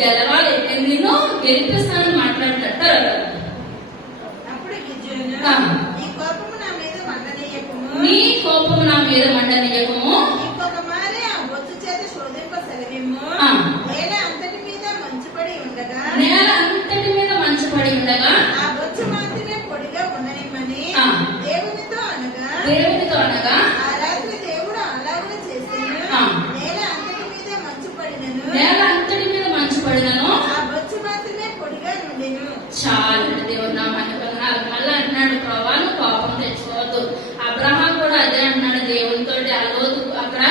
గెలవాలి, నేను నిన్ను గెలిపిస్తానని మాట్లాడతాడు. నీ కోపము నా మీద మండనీయకము, ఇంకొక మారి ఆ బొచ్చు చేత శోధింప సెలవిమ్ము. నేల అంతటి మీద మంచు పడి ఉండగా ఆ బొచ్చు మాత్రమే పొడిగా ఉండనిమ్మని దేవునితో అనగా ఆ రాత్రి దేవుడు అలాగే చేసాను. నేల అంతటి మీద మంచు పడినను ఆ బొచ్చు మాత్రమే పొడిగా నుండెను. చాలా దేవుడు నామాన్ని మళ్ళీ అంటున్నాడు, ప్రభా నువ్వు కోపం తెచ్చుకోవద్దు. అబ్రహాం కూడా అదే అంటున్నాడు దేవునితో, ఆ లోతు అక్కడ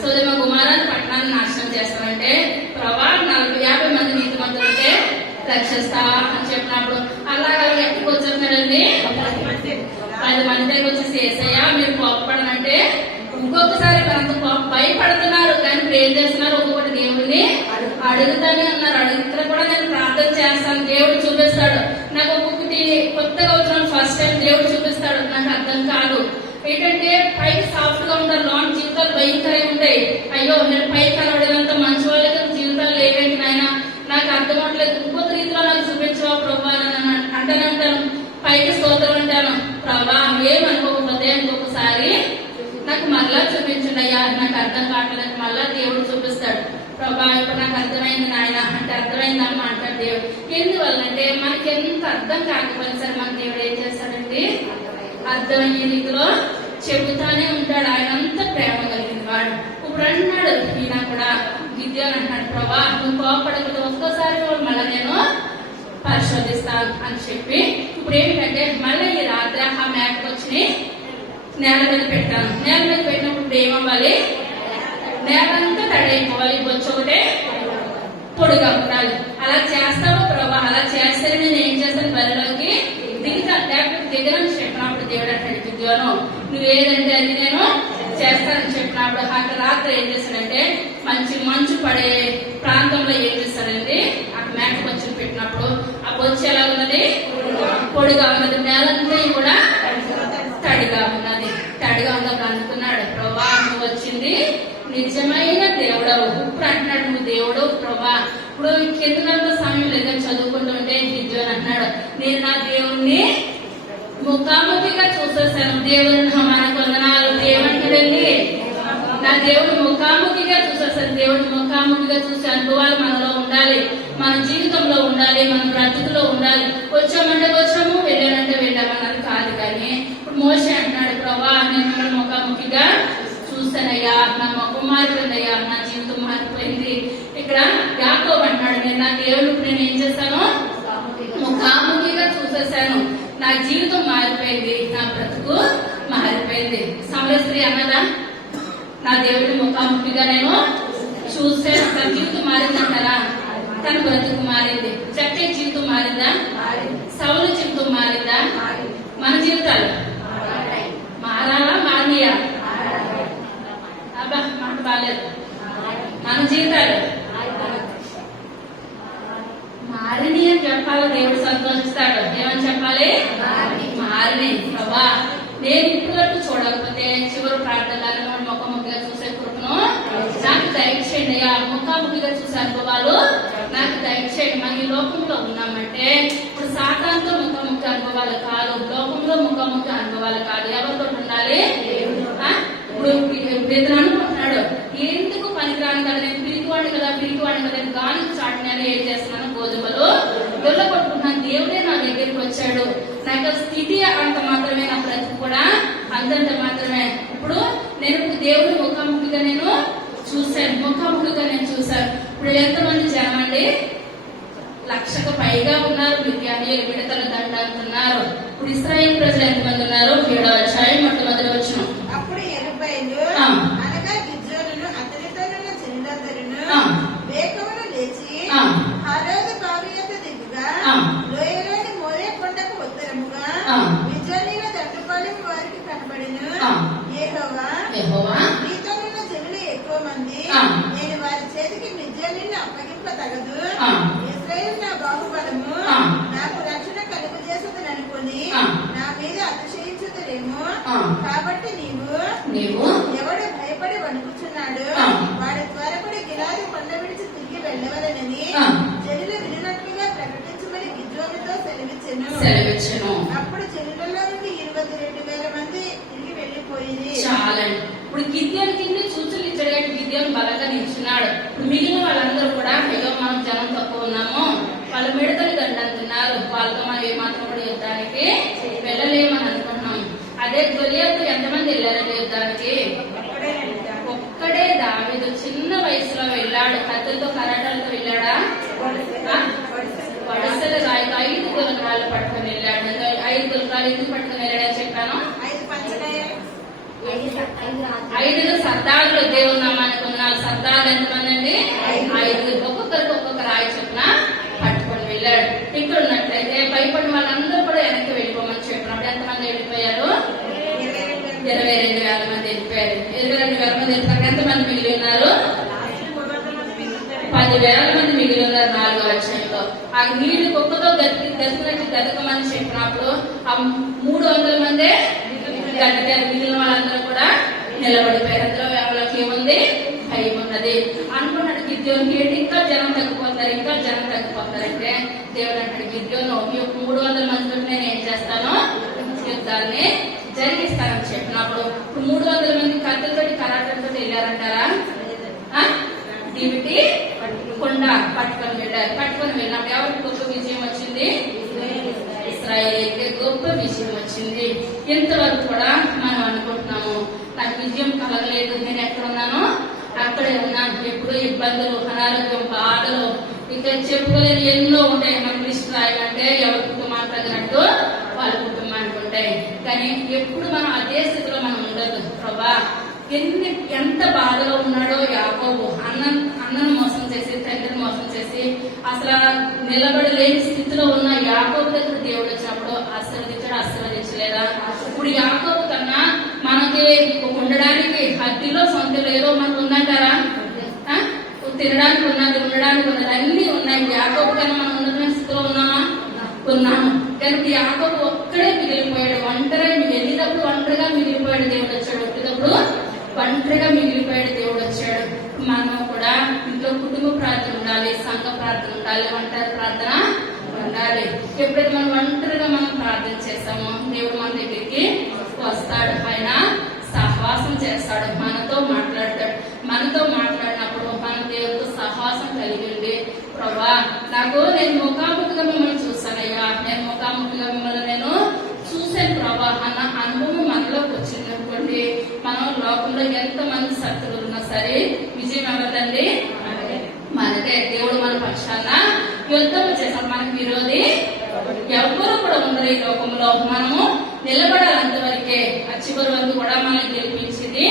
సొదొమ గుమొర్రా పట్టణాన్ని నాశనం చేస్తానంటే ప్రభా 50 మంది నీతిమంతులకే రక్షిస్తా అని చెప్పినప్పుడు అలాగే ఎక్కడికి వచ్చేస్తున్నాడండి, 10 మంది దగ్గర వచ్చేసి యేసయ్యా మీరు కోపపడనంటే ఇంకొకసారి భయపడుతున్నారు. కానీ ఏం చేస్తున్నారు, ఒక్కొక్కటి దేవుడిని అడుగుతానే ఉన్నారు. అడుగుతా కూడా నేను ప్రార్థన చేస్తాను, దేవుడు చూపిస్తాడు. నాకు ఒక్కొక్కటి కొత్తగా వచ్చిన ఫస్ట్ టైం దేవుడు చూపిస్తాడు, నాకు అర్థం కాదు. ఏంటంటే పైకి సాఫ్ట్ గా ఉంటారు, లోన్ జీవితాలు భయంకరంగా ఉంటాయి. అయ్యో నేను పైకి కనబడేదంతా మంచి వాళ్ళకి జీవితాలు లేవేంటి నాయన, నాకు అర్థం అవట్లేదు, ఇంకొక రీతిలో నాకు చూపించవా ప్రభా అని అంటాను. పైకి స్తోత్రం అంటాను, ప్రభా ఏమనుకోకపోతే ఇంకొకసారి నాకు మళ్ళా చూపించండి అయ్యా, నాకు అర్థం కావట్లేదు. మళ్ళా దేవుడు చూపిస్తాడు, ప్రభా ఇప్పుడు నాకు అర్థమైంది నాయన అంటే అర్థమైందమ్మా అంటాడు దేవుడు. ఎందువల్లంటే మనకి ఎంత అర్థం కాకపోయినా సరే మన దేవుడు ఏం చేస్తాడంటే అర్థమయ్యే రీతిలో చెబుతానే ఉంటాడు. ఆయన అంత ప్రేమ కలిగింది వాడు. ఇప్పుడు అంటున్నాడు ఈయన కూడా గిద్యోను అంటున్నాడు, ప్రభా నువ్వు కోపడకూడదు, ఒక్కసారి మళ్ళీ నేను పరిశోధిస్తాను అని చెప్పి ఇప్పుడు ఏంటంటే మళ్ళీ ఈ రాత్రి ఆ మేకకు వచ్చి నేల మీద పెట్టాను. నేల మీద పెట్టినప్పుడు ఏమవ్వాలి, నేలంతా తడైపోవాలి, బొచ్చు ఒకటే పొడిగా ఉండాలి. అలా చేస్తావా ప్రభా, అలా చేస్తే నేను ఏం చేస్తాను, బరిలోకి దిగుతా లేకపోతే దిగనని చెప్పినప్పుడు దేవుడు అంటాడు, గిద్యోను నువ్వేదంటే అది నేను చేస్తానని చెప్పినప్పుడు అక్కడ రాత్రి ఏం చేస్తాడంటే మంచి మంచు పడే ప్రాంతంలో ఏం చేస్తాడండి అక్కడ మేక బొచ్చులు పెట్టినప్పుడు ఆ బొచ్చు ఎలా ఉన్నది, పొడిగా ఉన్నది, నేలంతా కూడా తడిగా ఉన్నది. తడిగా ఉన్నప్పుడు అనుకున్నాడు, ప్రభా నువ్వు వచ్చింది నిజమైన దేవుడవు. ఇప్పుడు అంటున్నాడు నువ్వు దేవుడు ప్రభా. ఇప్పుడు ఎందుకంత సమయం లేదని చదువుకుంటూ ఉంటే గిద్యోను అంటున్నాడు, నేను నా దేవుణ్ణి ముఖాముఖిగా చూసేసాను. దేవుని మనకు వందనాలు. ఏమంటాడండి, నా దేవుడు ముఖాముఖిగా చూసేసాను. దేవుడు ముఖాముఖిగా చూసే అనుభవాలు మనలో ఉండాలి, మన జీవితంలో ఉండాలి, మన బ్రతుకులో ఉండాలి. వచ్చామంటే వచ్చాము, వెళ్ళామంటే వెళ్ళామన్నది కాదు. కానీ ఇప్పుడు మోషే అంటున్నాడు, ప్రభా నేను ముఖాముఖిగా చూస్తానయ్యా, నా ముఖం మారిపోయిందయ్యా, నా జీవితం మారిపోయింది. ఇక్కడ యాకోబు అంటున్నాడు, నేను నా దేవుడు నేను ఏం చేశాను, ముఖాముఖిగా చూసేసాను, నా జీవితం మారిపోయింది, నా బ్రతుకు మారిపోయింది. సమరస్త్రీ అన్నదా, నా దేవుడి ముఖాముఖిగా నేను చూస్తే నా జీవితం మారిందంటారా, తన బ్రతుకు మారింది. చెప్పే జీవితం మారిందా, సౌలు జీవితం మారిందా, మన జీవితాలు మారాలా మారినయా, అబ్బా మాట బాలేదు, మన జీవితాలు మారిని అని చెప్పాలి. దేవుడు సంతోషిస్తాడు. ఏమని చెప్పాలి, మారిని ప్రభా. నేను ఇప్పుడు చూడకపోతే చివరి ప్రార్థనలో ముఖాముఖిగా చూసే కృపను నాకు దయచేయండి అయ్యా, ముఖాముఖిగా చూసే అనుభవాలు నాకు దయచేయండి. మనం ఈ లోకంలో ఉన్నామంటే ఇప్పుడు సాతానుతో ముఖాముఖి అనుభవాలు కాదు, లోకంలో ముఖాముఖి అనుభవాలు కాదు. ఎవరితో ఉండాలి, ఇప్పుడు ఇతను అనుకుంటున్నాడు ఎందుకు పనికిరాను కదా, నేను పిరికివాడిని కదా గాలి చాటు నేను ఏం చేస్తున్నాను, గోధుమలు గొల్ల కొట్టుకుంటున్నాను. దేవుడే నా దగ్గరికి వచ్చాడు. నాకు స్థితి అంత మాత్రమే, నా బ్రతుకు కూడా అంతంత మాత్రమే. ఇప్పుడు నేను దేవుడి ముఖాముఖిగా నేను చూశాను. ఇప్పుడు ఎంతమంది జనం అండి, 1,00,000కు పైగా ఉన్నారు. విజ్ఞానీయులు విడతల దండ అంటున్నారు. ఇప్పుడు ఇశ్రాయేలు ప్రజలు ఎంతమంది ఉన్నారు, 7వ అధ్యాయం మొట్టమొదటి వచనం. అప్పుడు ఎరుబ్బయలు అనగా గిద్యోనును అతనితోనున్న జనులందరును వేకువను లేచి హరోదు బావి యొద్ద దిగుగా లోయలోని మోరే కొండకు ఉత్తరముగా మిజ్జనీయుల దండుపాలెం వారికి కనబడెను. యెహోవా నీతోనున్న జనులు ఎక్కువ మంది, నేను వారి చేతికి మిజ్జనీయులను అప్పగింపతగదు. ఇశ్రాయేలు నా బాహుబలము, నాకు రక్షణ కలుగు చేస్తుందని అనుకుని నా మీద అతిశయించుతారేమో. కాబట్టి నీవు ఎవడు భయపడి వణుకుచున్నాడు, వాడు త్వరపడి గిలాదు కొండ విడిచి తిరిగి వెళ్ళవలనని జనులు వినినట్లుగా ప్రకటించమని గిద్యోనుతో సెలవిచ్చెను. అప్పుడు జనులలో నుండి 22,000 మంది తిరిగి వెళ్లిపోయింది. చాలండి. ఇప్పుడు గిద్యోనుకి సూచనలు ఇచ్చాడు కాబట్టి గిద్యోను బలంగా నిల్చున్నాడు. ఇప్పుడు మిగిలిన వాళ్ళందరూ కూడా ఏదో మనం జనం తక్కువ ఉన్నాము, వాళ్ళు మిడతలు దండంటున్నారు, వాళ్ళతో మనం ఏమాత్రం కూడా యుద్ధానికి వెళ్ళలేమని అనుకుంటున్నాం. అదే గొలియాతు ఎంతమంది వెళ్ళారండి యుద్ధానికి, ఒక్కడే దావీదు చిన్న వయసులో వెళ్ళాడు. కత్తులతో కరాటాలతో వెళ్ళాడా, వడిసెల రాయితో 5 గులకాలు పట్టుకుని వెళ్ళాడు. 5 గులకాలు ఎందుకు పట్టుకుని వెళ్ళాడని చెప్పాను, 5 సర్దారులు దేవుని నామానికి ఉన్నారు. సర్దారులు ఎంతమంది అండి, 5. ఒక్కొక్కరికి ఒక్కొక్క రాయి చొప్పున పట్టుకొని వెళ్ళాడు. ఇక్కడ ఉన్నట్లయితే భయపడిన వాళ్ళందరూ కూడా వెనక్కి వెళ్ళిపోమని చెప్పినప్పుడు ఎంతమంది వెళ్ళిపోయారు, 22,000 మంది వెళ్ళిపోయారు. 22,000 మంది వెళ్ళిపోయారు. ఎంతమంది మిగిలి ఉన్నారు, 10,000 మంది మిగిలి ఉన్నారు 4వ అధ్యాయంలో. ఆ నీళ్లు కుక్కతో గతికినట్టు గతకమని చెప్పినప్పుడు ఆ 300 మందే గతికారు. మిగిలిన వాళ్ళందరూ కూడా నిలబడిపోయారు. అందులో వాళ్ళకి ఏముంది? భయం ఉన్నది. అనుకున్నాడు గిద్యోనికి, ఏంటి ఇంకా జనం తగ్గిపోతారంటే దేవుడు అంటాడు గిద్యోను, ఈ 300 మందితో నేను ఏం చేస్తాను? యుద్ధాన్ని జరిగిస్తానని చెప్పినప్పుడు ఇప్పుడు 300 మంది కత్తులతోటి కరాటలతో వెళ్ళారంటారా? దివిటి కొండ పట్టుకొని వెళ్ళినప్పుడు ఎవరికి గొప్ప విజయం వచ్చింది? ఇశ్రాయేలుకి గొప్ప విజయం వచ్చింది. ఇంతవరకు కూడా మనం అనుకుంటున్నాము నాకు విజయం కలగలేదు, నేను ఎక్కడున్నాను అక్కడే ఉన్నాను. ఎప్పుడు ఇబ్బందులు, అనారోగ్యం, బాధలు, ఇంకా చెప్పుకోలేని ఎన్నో ఉంటాయి. మనం లిస్ట్ రాయాలంటే ఎవరి కుటుంబానికి తగినట్టు వాళ్ళ కుటుంబానికి ఉంటాయి. కానీ ఎప్పుడు మనం అదే స్థితిలో మనం ఉండదు. ప్రభా ఎంత బాధలో ఉన్నాడో యాకోబు, అన్నను మోసం చేసి, తండ్రిని మోసం చేసి అసలు నిలబడలేని స్థితిలో ఉన్న యాకోబు దగ్గర దేవుడు వచ్చినప్పుడు ఆశీర్వదించలేదా? ఇప్పుడు యాకోబు కన్నా మనకి ఉండడానికి అద్దెలో సొంతలో ఏదో మనకు ఉందంటారా? తినడానికి ఉన్నది, ఉండడానికి ఉన్నది, అన్ని ఉన్నాయి. యాకోబు కన్నా మనం ఉన్నత స్థితిలో ఉన్నాము. కనుక యాకోబు ఒక్కడే మిగిలిపోయాడు. వెళ్ళినప్పుడు ఒంటరిగా మిగిలిపోయాడు. దేవుడు వచ్చాడు. వచ్చేటప్పుడు ఒంటరిగా మిగిలిపోయాడు. దేవుడు వచ్చాడు. మనం కూడా ఇంట్లో కుటుంబ ప్రార్థన ఉండాలి, సంఘ ప్రార్థన ఉండాలి, ఒంటరి ప్రార్థన ఉండాలి. ఎప్పుడైతే మనం ఒంటరిగా మనం ప్రార్థన చేస్తామో దేవుడు మన దగ్గరికి వస్తాడు. ఆయన సహవాసం చేస్తాడు, మనతో మాట్లాడతాడు. మనతో మాట్లాడినప్పుడు మనం దేవుడితో సహవాసం కలిగి ఉండి, ప్రభా నేను ముఖాముఖిగా మిమ్మల్ని చూస్తానయ్యా, నేను ముఖాముఖిగా మిమ్మల్ని నేను చూశాను ప్రభా అన్న అనుభవం మనలోకి వచ్చింది అనుకోండి, మనం లోకంలో ఎంత మంది శత్రువులు ఉన్నా సరే విజయం ఎవరిదండి? మనదే. దేవుడు మన పక్షాన యుద్ధం చేస్తాడు. మనకు విరోధి ఎవరు కూడా ఉండరు ఈ లోకంలో. మనము నిలబడాలంతవరకే, చివరి వరకు కూడా మనం గెలిపించింది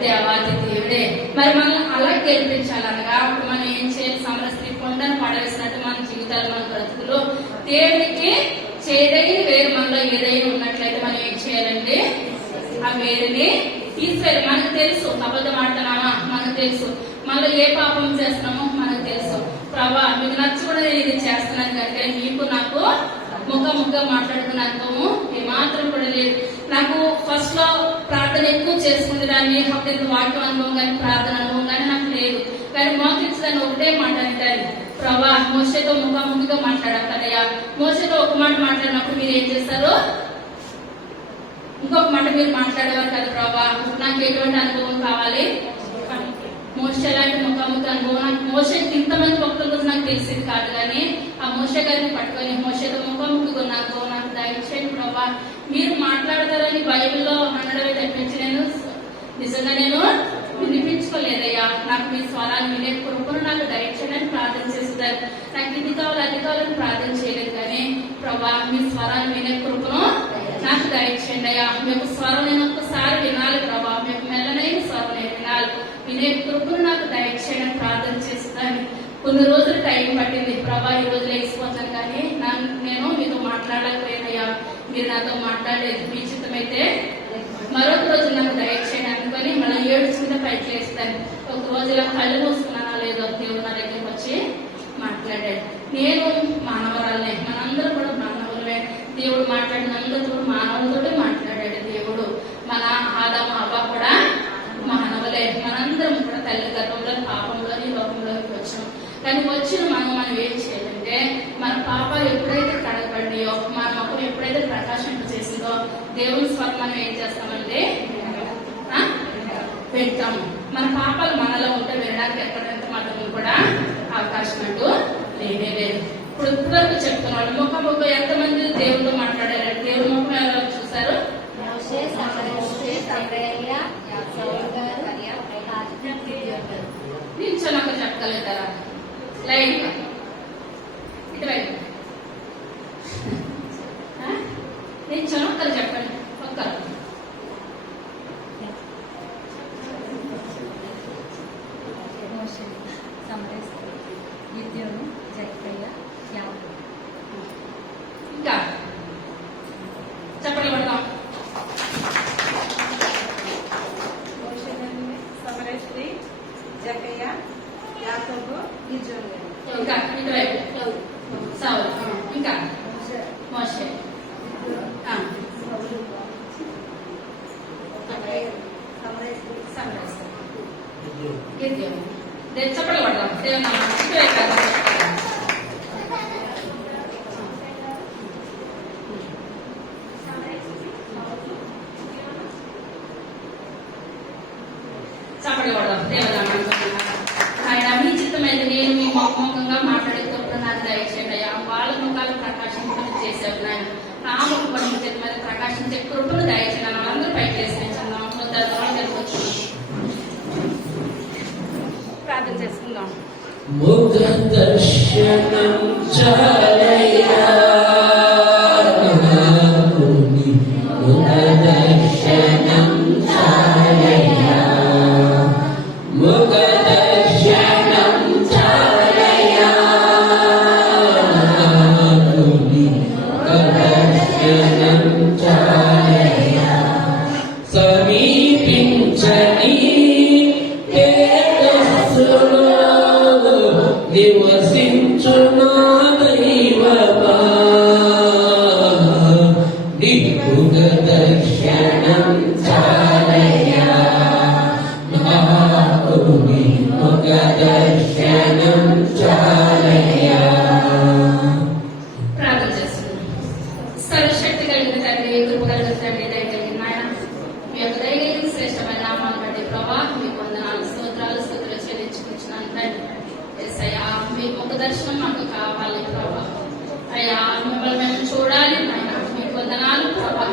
దేవాది దేవుడే. మరి మనం అలా గెలిపించాలనగా అప్పుడు మనం ఏం చేయాలి? సమరస్త్రీ కొండను పడవేసినట్టు మన జీవితాలు, మన బ్రతుకులు దేవుడికి చేదైన వేరు మనలో ఏదైనా ఉన్నట్లయితే మనం ఏం చేయాలండి? ఆ వేరుని తీసివేయాలి. మనకు తెలుసు అబద్ధం ఆడుతున్నామా, మనకు తెలుసు. మనలో ఏ పాపం చేస్తున్నామో మనకు తెలుసు. ప్రభా మీకు నచ్చి కూడా నేను ఇది చేస్తున్నాను కనుక మీకు నాకు ముఖ మాట్లాడుకునే అనుభవము ఏమాత్రం కూడా లేదు. నాకు ఫస్ట్ లో ప్రార్థన ఎక్కువ చేసుకునే దాన్ని, అప్పుడు వాక్యం అనుభవం కానీ ప్రార్థన అనుభవం కానీ నాకు లేదు. కానీ మోకరించదాన్ని ఒకటే మాట అంటారు, ప్రభా మోసేతో ముఖాముఖిగా మాట్లాడారు కదయ్యా. మోసేతో ఒక మాట మాట్లాడినప్పుడు మీరు ఏం చేస్తారు? ఇంకొక మాట మీరు మాట్లాడేవారు కదా ప్రభా. నాకు ఎటువంటి అనుభవం కావాలి? మోసే లాంటి ముఖాముఖి అనుభవం. నాకు మోసే ఇంతమంది భక్తుల గురించి నాకు తెలిసింది కాదు, కానీ ఆ మోసే గారిని పట్టుకొని మోసేతో ముఖాముఖిగా ఉన్న అనుభవం నాకు దయచేయండి ప్రభా. మీరు మాట్లాడతారని బైబిల్లో అనడమే తప్పించి నిజంగా నేను వినిపించుకోలేదయ్యా. నాకు మీ స్వరాన్ని వినే కృపను నాకు దయచేయని ప్రార్థన చేస్తారు. నాకు ఇది కావాలి అది కావాలని ప్రార్థన చేయలేదు, కానీ ప్రభా మీ స్వరాన్ని వినే కృపను నాకు దయచేయండి అయ్యా. మీకు స్వరం నేను ఒక్కసారి వినాలి ప్రభా. మీకు మెల్లనైన స్వరం నేను వినాలి, వినే కృపను నాకు దయచేయని ప్రార్థన చేస్తాను. కొన్ని రోజులు టైం పట్టింది ప్రభా. ఈ రోజు లేచిపోతాను, కానీ నేను మీతో మాట్లాడలేకపోయినయ్యా. మీరు నాతో మాట్లాడలేదు. మీ చిత్తమైతే మరొక రోజు నాకు దయచేయండి అనుకొని మళ్ళీ 7 మీద పైకి లేస్తాను. ఒక రోజు ఇలా కళ్ళు మూసుకున్నానా లేదో దేవుడు నా దగ్గరికి వచ్చి మాట్లాడాడు. నేను మానవరాలే, మనందరం కూడా మానవులే. దేవుడు మాట్లాడినందరూ మానవులతోనే మాట్లాడాడు దేవుడు. మన ఆదాము అవ్వ కూడా మానవులే. మనందరం కూడా తల్లి గర్భంలో పాపంలోని లోకంలోకి వచ్చాం. కానీ వచ్చిన మనం ఏం చేయాలంటే, మన పాప ఎప్పుడైతే కడగబడినాయో, మన ముఖం ఎప్పుడైతే ప్రకాశింప చేసిందో దేవుని స్వరం మనం ఏం చేస్తామంటే వింటాము. మన పాపాలు మనలో ఉంటే వినడానికి ఎక్కడంత మాత్రం కూడా అవకాశం అంటూ లేనే లేదు. ఇప్పుడు ఇప్పటివరకు చెప్తున్నాడు ముఖం ఎంతమంది దేవుడితో మాట్లాడారు? దేవుడి ముఖం ఎవరో చూసారు? నిల్చొని చెప్పగలుగుతారా? లైన్ ఇటువైపు నిల్చొని ఒక్కరు చెప్పండి. ఒక్కరు ఇంకా చెప్పండి పడతాం. సమరేశ్వరి, జకయ్య, యాకోబు, గిద్యోను గారు. ఇంకా ఇటువైపు సౌలు, ఇంకా మోషే, గిద్యోను. చెప్పలు పడదాం దేవుని నామమున. ఇటువైపు చప్పట్లు కొడదాం దేవుని నామమున. ఆయన మీ చిత్తమైతే నేను మీ ముఖంగా మాట్లాడేటప్పుడు నాకు దయచేయండి అయ్యా. వాళ్ళ ముఖాలు ప్రకాశింప చేసేవి నాయన. నా ముఖం చేతి మీద ప్రకాశించే కృపను దయచేయండి. వాళ్ళందరూ పైకి వేసుకుంటున్నాం. ప్రార్థన చేసుకుందాం. ముఖ దర్శనం చాలయ్యా, ముఖ దర్శనం చాలయ్యా, ముఖ దర్శనం చాలయ్యా, ముఖ దర్శనం చాలయ్యా, సమీపించని నివసించునా దైవమా, నీ ముఖ దర్శనం చాలయ్యా, నాకు నీ ముఖ దర్శనం చాలయ్యా. ప్రార్థన చేస్తున్నాం. సర్వశక్తి కలిగిన తండ్రి, కృప కలిగిన తండ్రి, దయ కలిగిన నాయన, మీ యొక్క దయ కలిగిన శ్రేష్టమైన నామాన్ని బట్టి ప్రభా మీకు వందనాలు, స్తోత్రాలు చెల్లించుకుంటున్నాను తండ్రి. అయ్యా మీ ముఖ దర్శనం మాకు కావాలి ప్రభా. అయ్యా మిమ్మల్ని మేము చూడాలి నాయన. మీకు వందనాలు ప్రభా.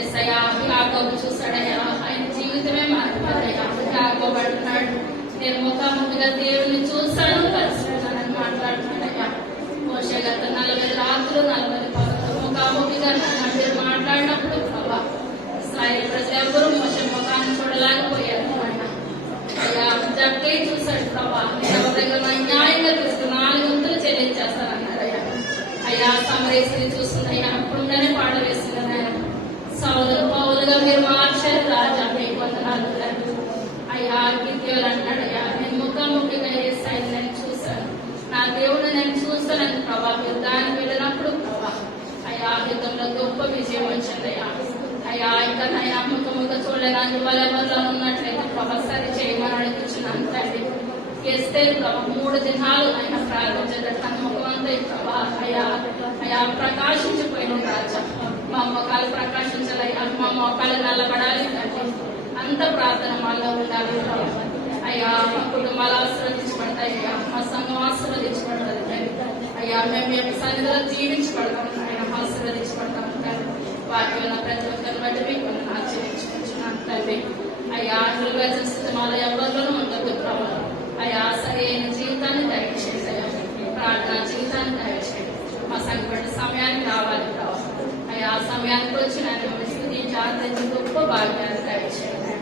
ఎస్ అయ్యా యాకోబు చూస్తాడయ్యా, ఆయన జీవితమే మారిపోయాయ్యా. యాకోబు అంటున్నాడు, నేను ముఖాముఖిగా దేవుని చూస్తాను, కలుసుకున్నానని మాట్లాడుతున్నాడయ్యా. మోషే గారితో 40 రాత్రులు 40 పగలు ముఖాముఖిగా మీరు మాట్లాడినప్పుడు ప్రభా ఇశ్రాయేలు ప్రజలు ఎవరు మోషే ముఖాన్ని చూడలేకపోయారు నాయన. అయ్యా జట్టే చూశాడు ప్రభా. ఎవరి దగ్గర న్యాయంగా చూస్తూ 4 వంతులు చెల్లించేస్తానన్నారయ్యా. అయ్యా సమరేశ్వరి చూస్తుందయ్యా, అప్పుడుగానే పాట వేస్తుందయ్యా. సౌలు పౌలుగా మీరు మార్చారు రాజా, మీకు వందనాలు తండ్రి. అయ్యా గిద్యోను అంటాడయ్యా, నేను ముఖాముఖిగా యేసయ్యని నేను చూశాను, నా దేవుడిని నేను చూస్తానని ప్రభా. యుద్ధానికి వెళ్ళినప్పుడు ప్రభా అయ్యా యుద్ధంలో గొప్ప విజయం వచ్చిందయ్యా. అయ్యా ఇంకా నయ్యా ముఖముఖ చూడడానికి వాళ్ళెవరిలో ఉన్నట్లయితే ప్రభా సరి చేయమని అడుగుతున్నాను తండ్రి. చేస్తే ప్రభా 3 దినాలు ఆయన ప్రార్థించారు. తన ముఖం అంతా ప్రభా అయ్యా అయ్యా ప్రకాశించిపోయిన రాజా. మా ముఖాలు ప్రకాశించాలయ్యా, మా ముఖాలు నల్లబడాలి తండ్రి. అంత ప్రార్థన మాలో ఉండాలి ప్రభా. అయ్యా మా కుటుంబాలు ఆశీర్వదించబడతాయ్యా, మా సంఘం ఆశీర్వదించబడతాయి తండ్రి. అయ్యా మేము మీ సన్నిధిలో జీవించబడతాం, ఆయన ఆశీర్వదించబడతాం తండ్రి. వాక్యం ప్రతి ఒక్కరిని బట్టి మీకు ఆచరించుకుంటున్నాను తండ్రి. అయ్యా మాలో ఎవరిలోనూ ఉండదు ప్రభా. అయ్యా సరైన జీవితాన్ని దయచేసాయా, ప్రార్థన జీవితాన్ని దయచేయండి. మా సంకట సమయానికి రావాలి ప్రభా. అయ్యా ఆ సమయానికి వచ్చి నన్ను స్థుతించి ఆదరించి గొప్ప భాగ్యాన్ని దయచేయండి.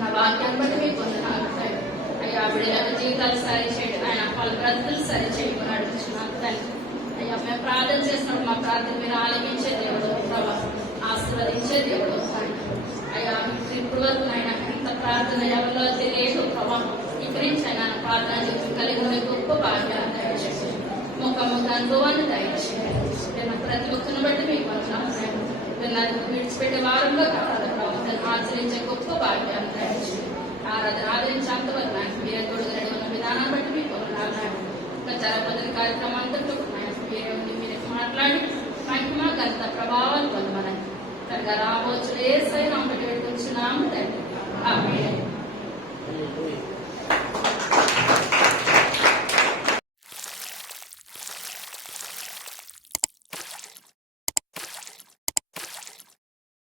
నా వాక్యాన్ని బట్టి మీకు వందనాలు తండ్రి. అయ్యా బిడ్డల జీవితాలు సరి చేయండి, ఆయన వాళ్ళ బ్రతుకులు సరి చేయమని అడుగుతున్నాను తండ్రి. అయ్యా మేము ప్రార్థన చేసినప్పుడు మా ప్రార్థన మీరు ఆలకించే దేవుడు ప్రభా, ఆశీర్వదించే దేవుడు అయ్యా. ఇప్పుడు వరకు ఆయన ఎంత ప్రార్థన ఎవరిలో తెలియదు ప్రభా. ఇక్కడి ఆయన ప్రార్థన జీవితం కలిగి ఉండే గొప్ప భాగ్యాన్ని దయచేసి ముఖముఖ అనుభవాన్ని దయచేయండి. నేను ప్రతి ఒక్కరిని బట్టి మీకు వందనాలు విడిచిపెట్టే వారంగా కావాలి ప్రభావం ఆచరించే గొప్ప భాగ్యాన్ని దయచేయండి. ఆరాధన ఆదరించేంతవరకు నాకు మీరే తోడుగా ఉన్న విధానాన్ని బట్టి మీకు వందనాలు. జరపదని కార్యక్రమం అంతట్లో మీరే మాట్లాడి మహిమ గంత ప్రభావాలు పొందమని త్వరగా రావచ్చు. ఏసై నామమున వేడుకొంచున్నాము తండ్రి. ఆమేన్.